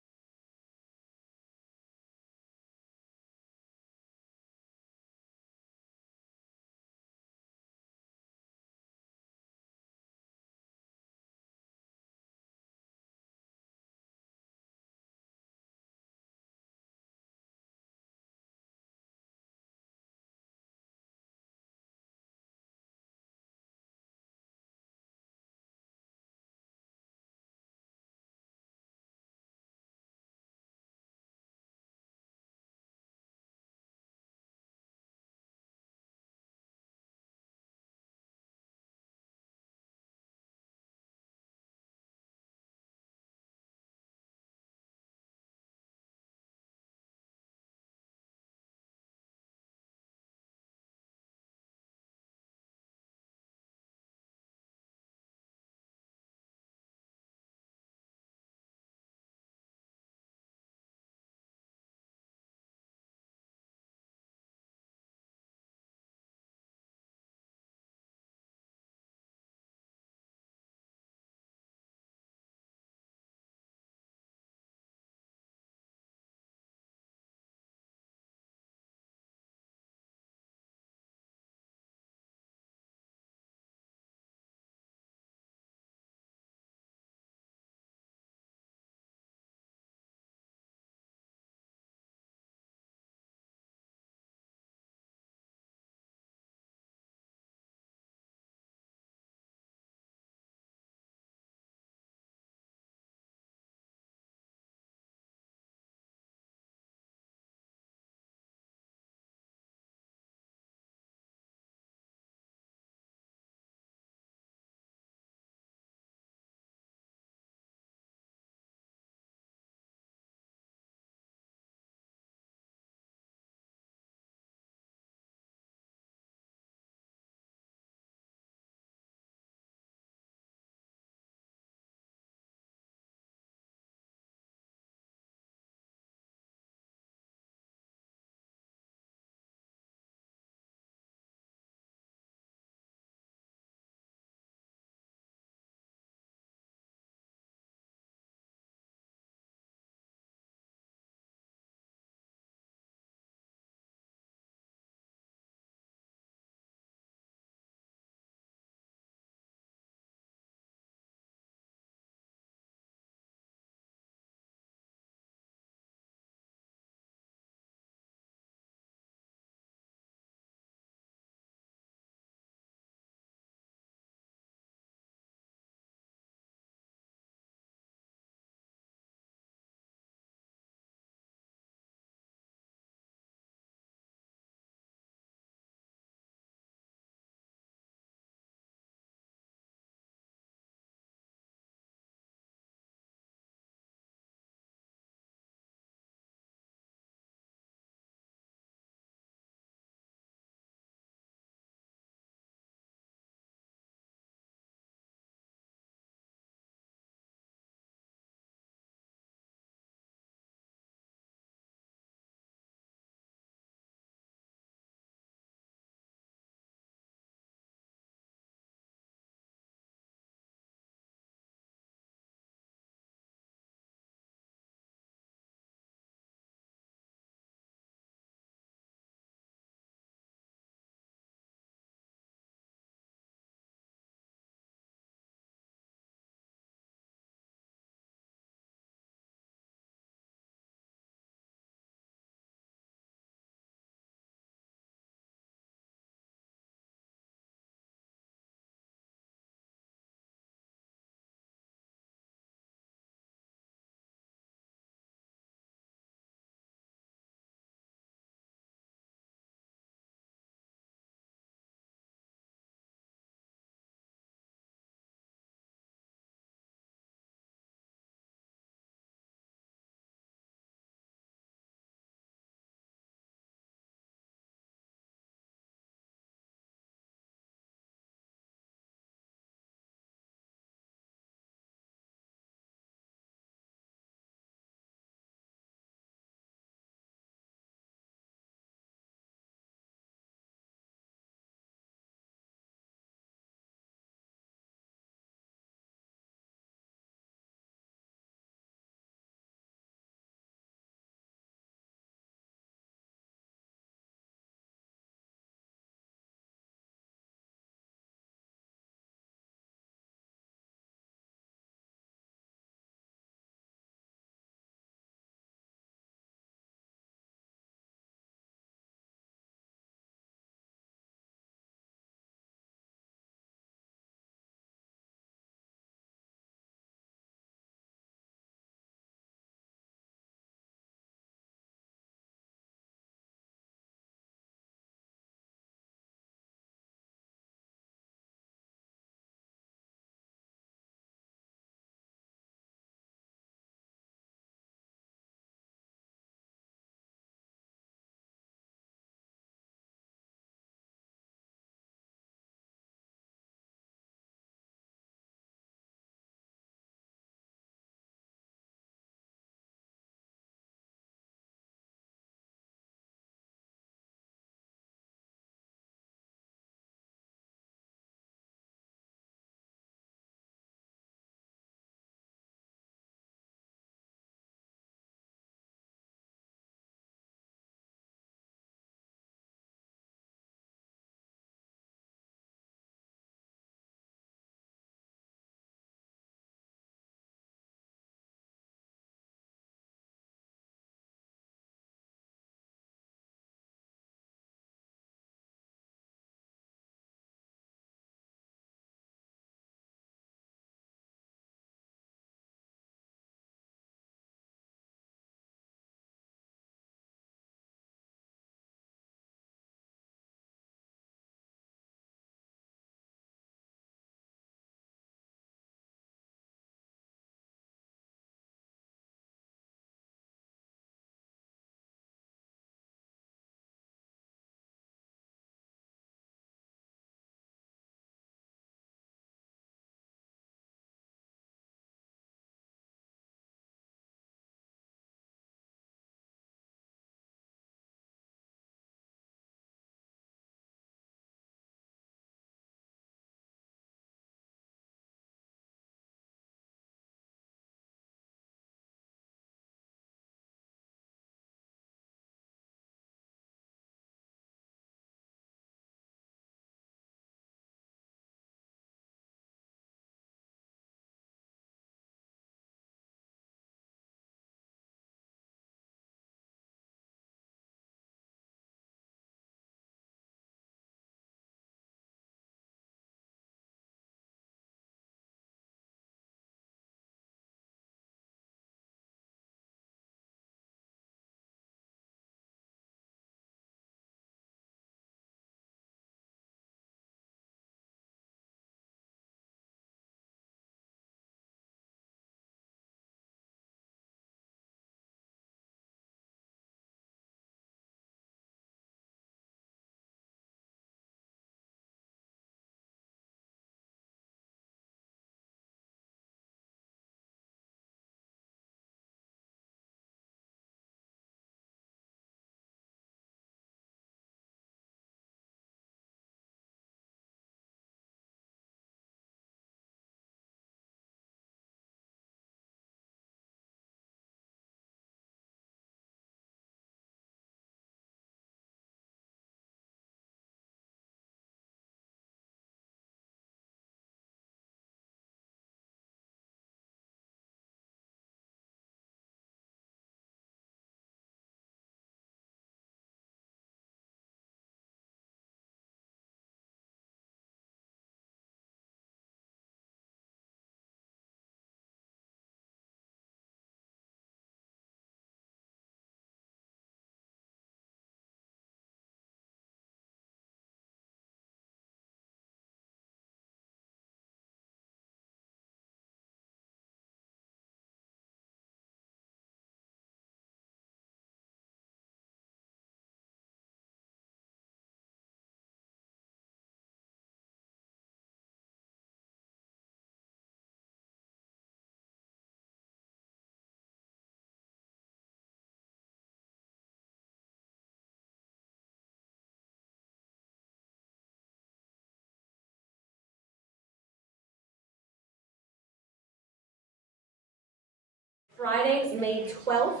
Friday, May 12th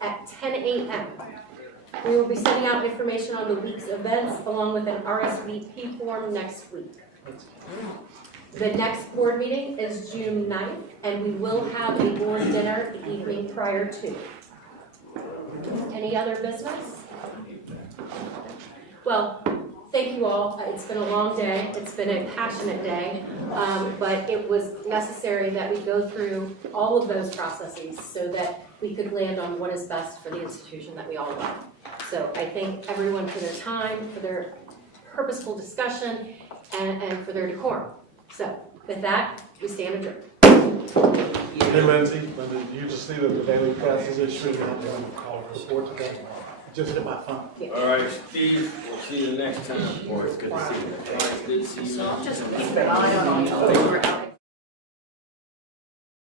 at 10 a.m. We will be sending out information on the week's events along with an RSVP form next week. The next board meeting is June 9th, and we will have a board dinner the evening prior to. Any other business? Well, thank you all. It's been a long day. It's been a passionate day, but it was necessary that we go through all of those processes so that we could land on what is best for the institution that we all love. So I thank everyone for their time, for their purposeful discussion, and for their decorum. So with that, we stand adjourned. Hey Lindsay, you just see that the daily press is issuing a report today? Just hit my phone. All right, Steve, we'll see you next time. Boy, it's good to see you. All right, good to see you. So I'll just keep an eye on you.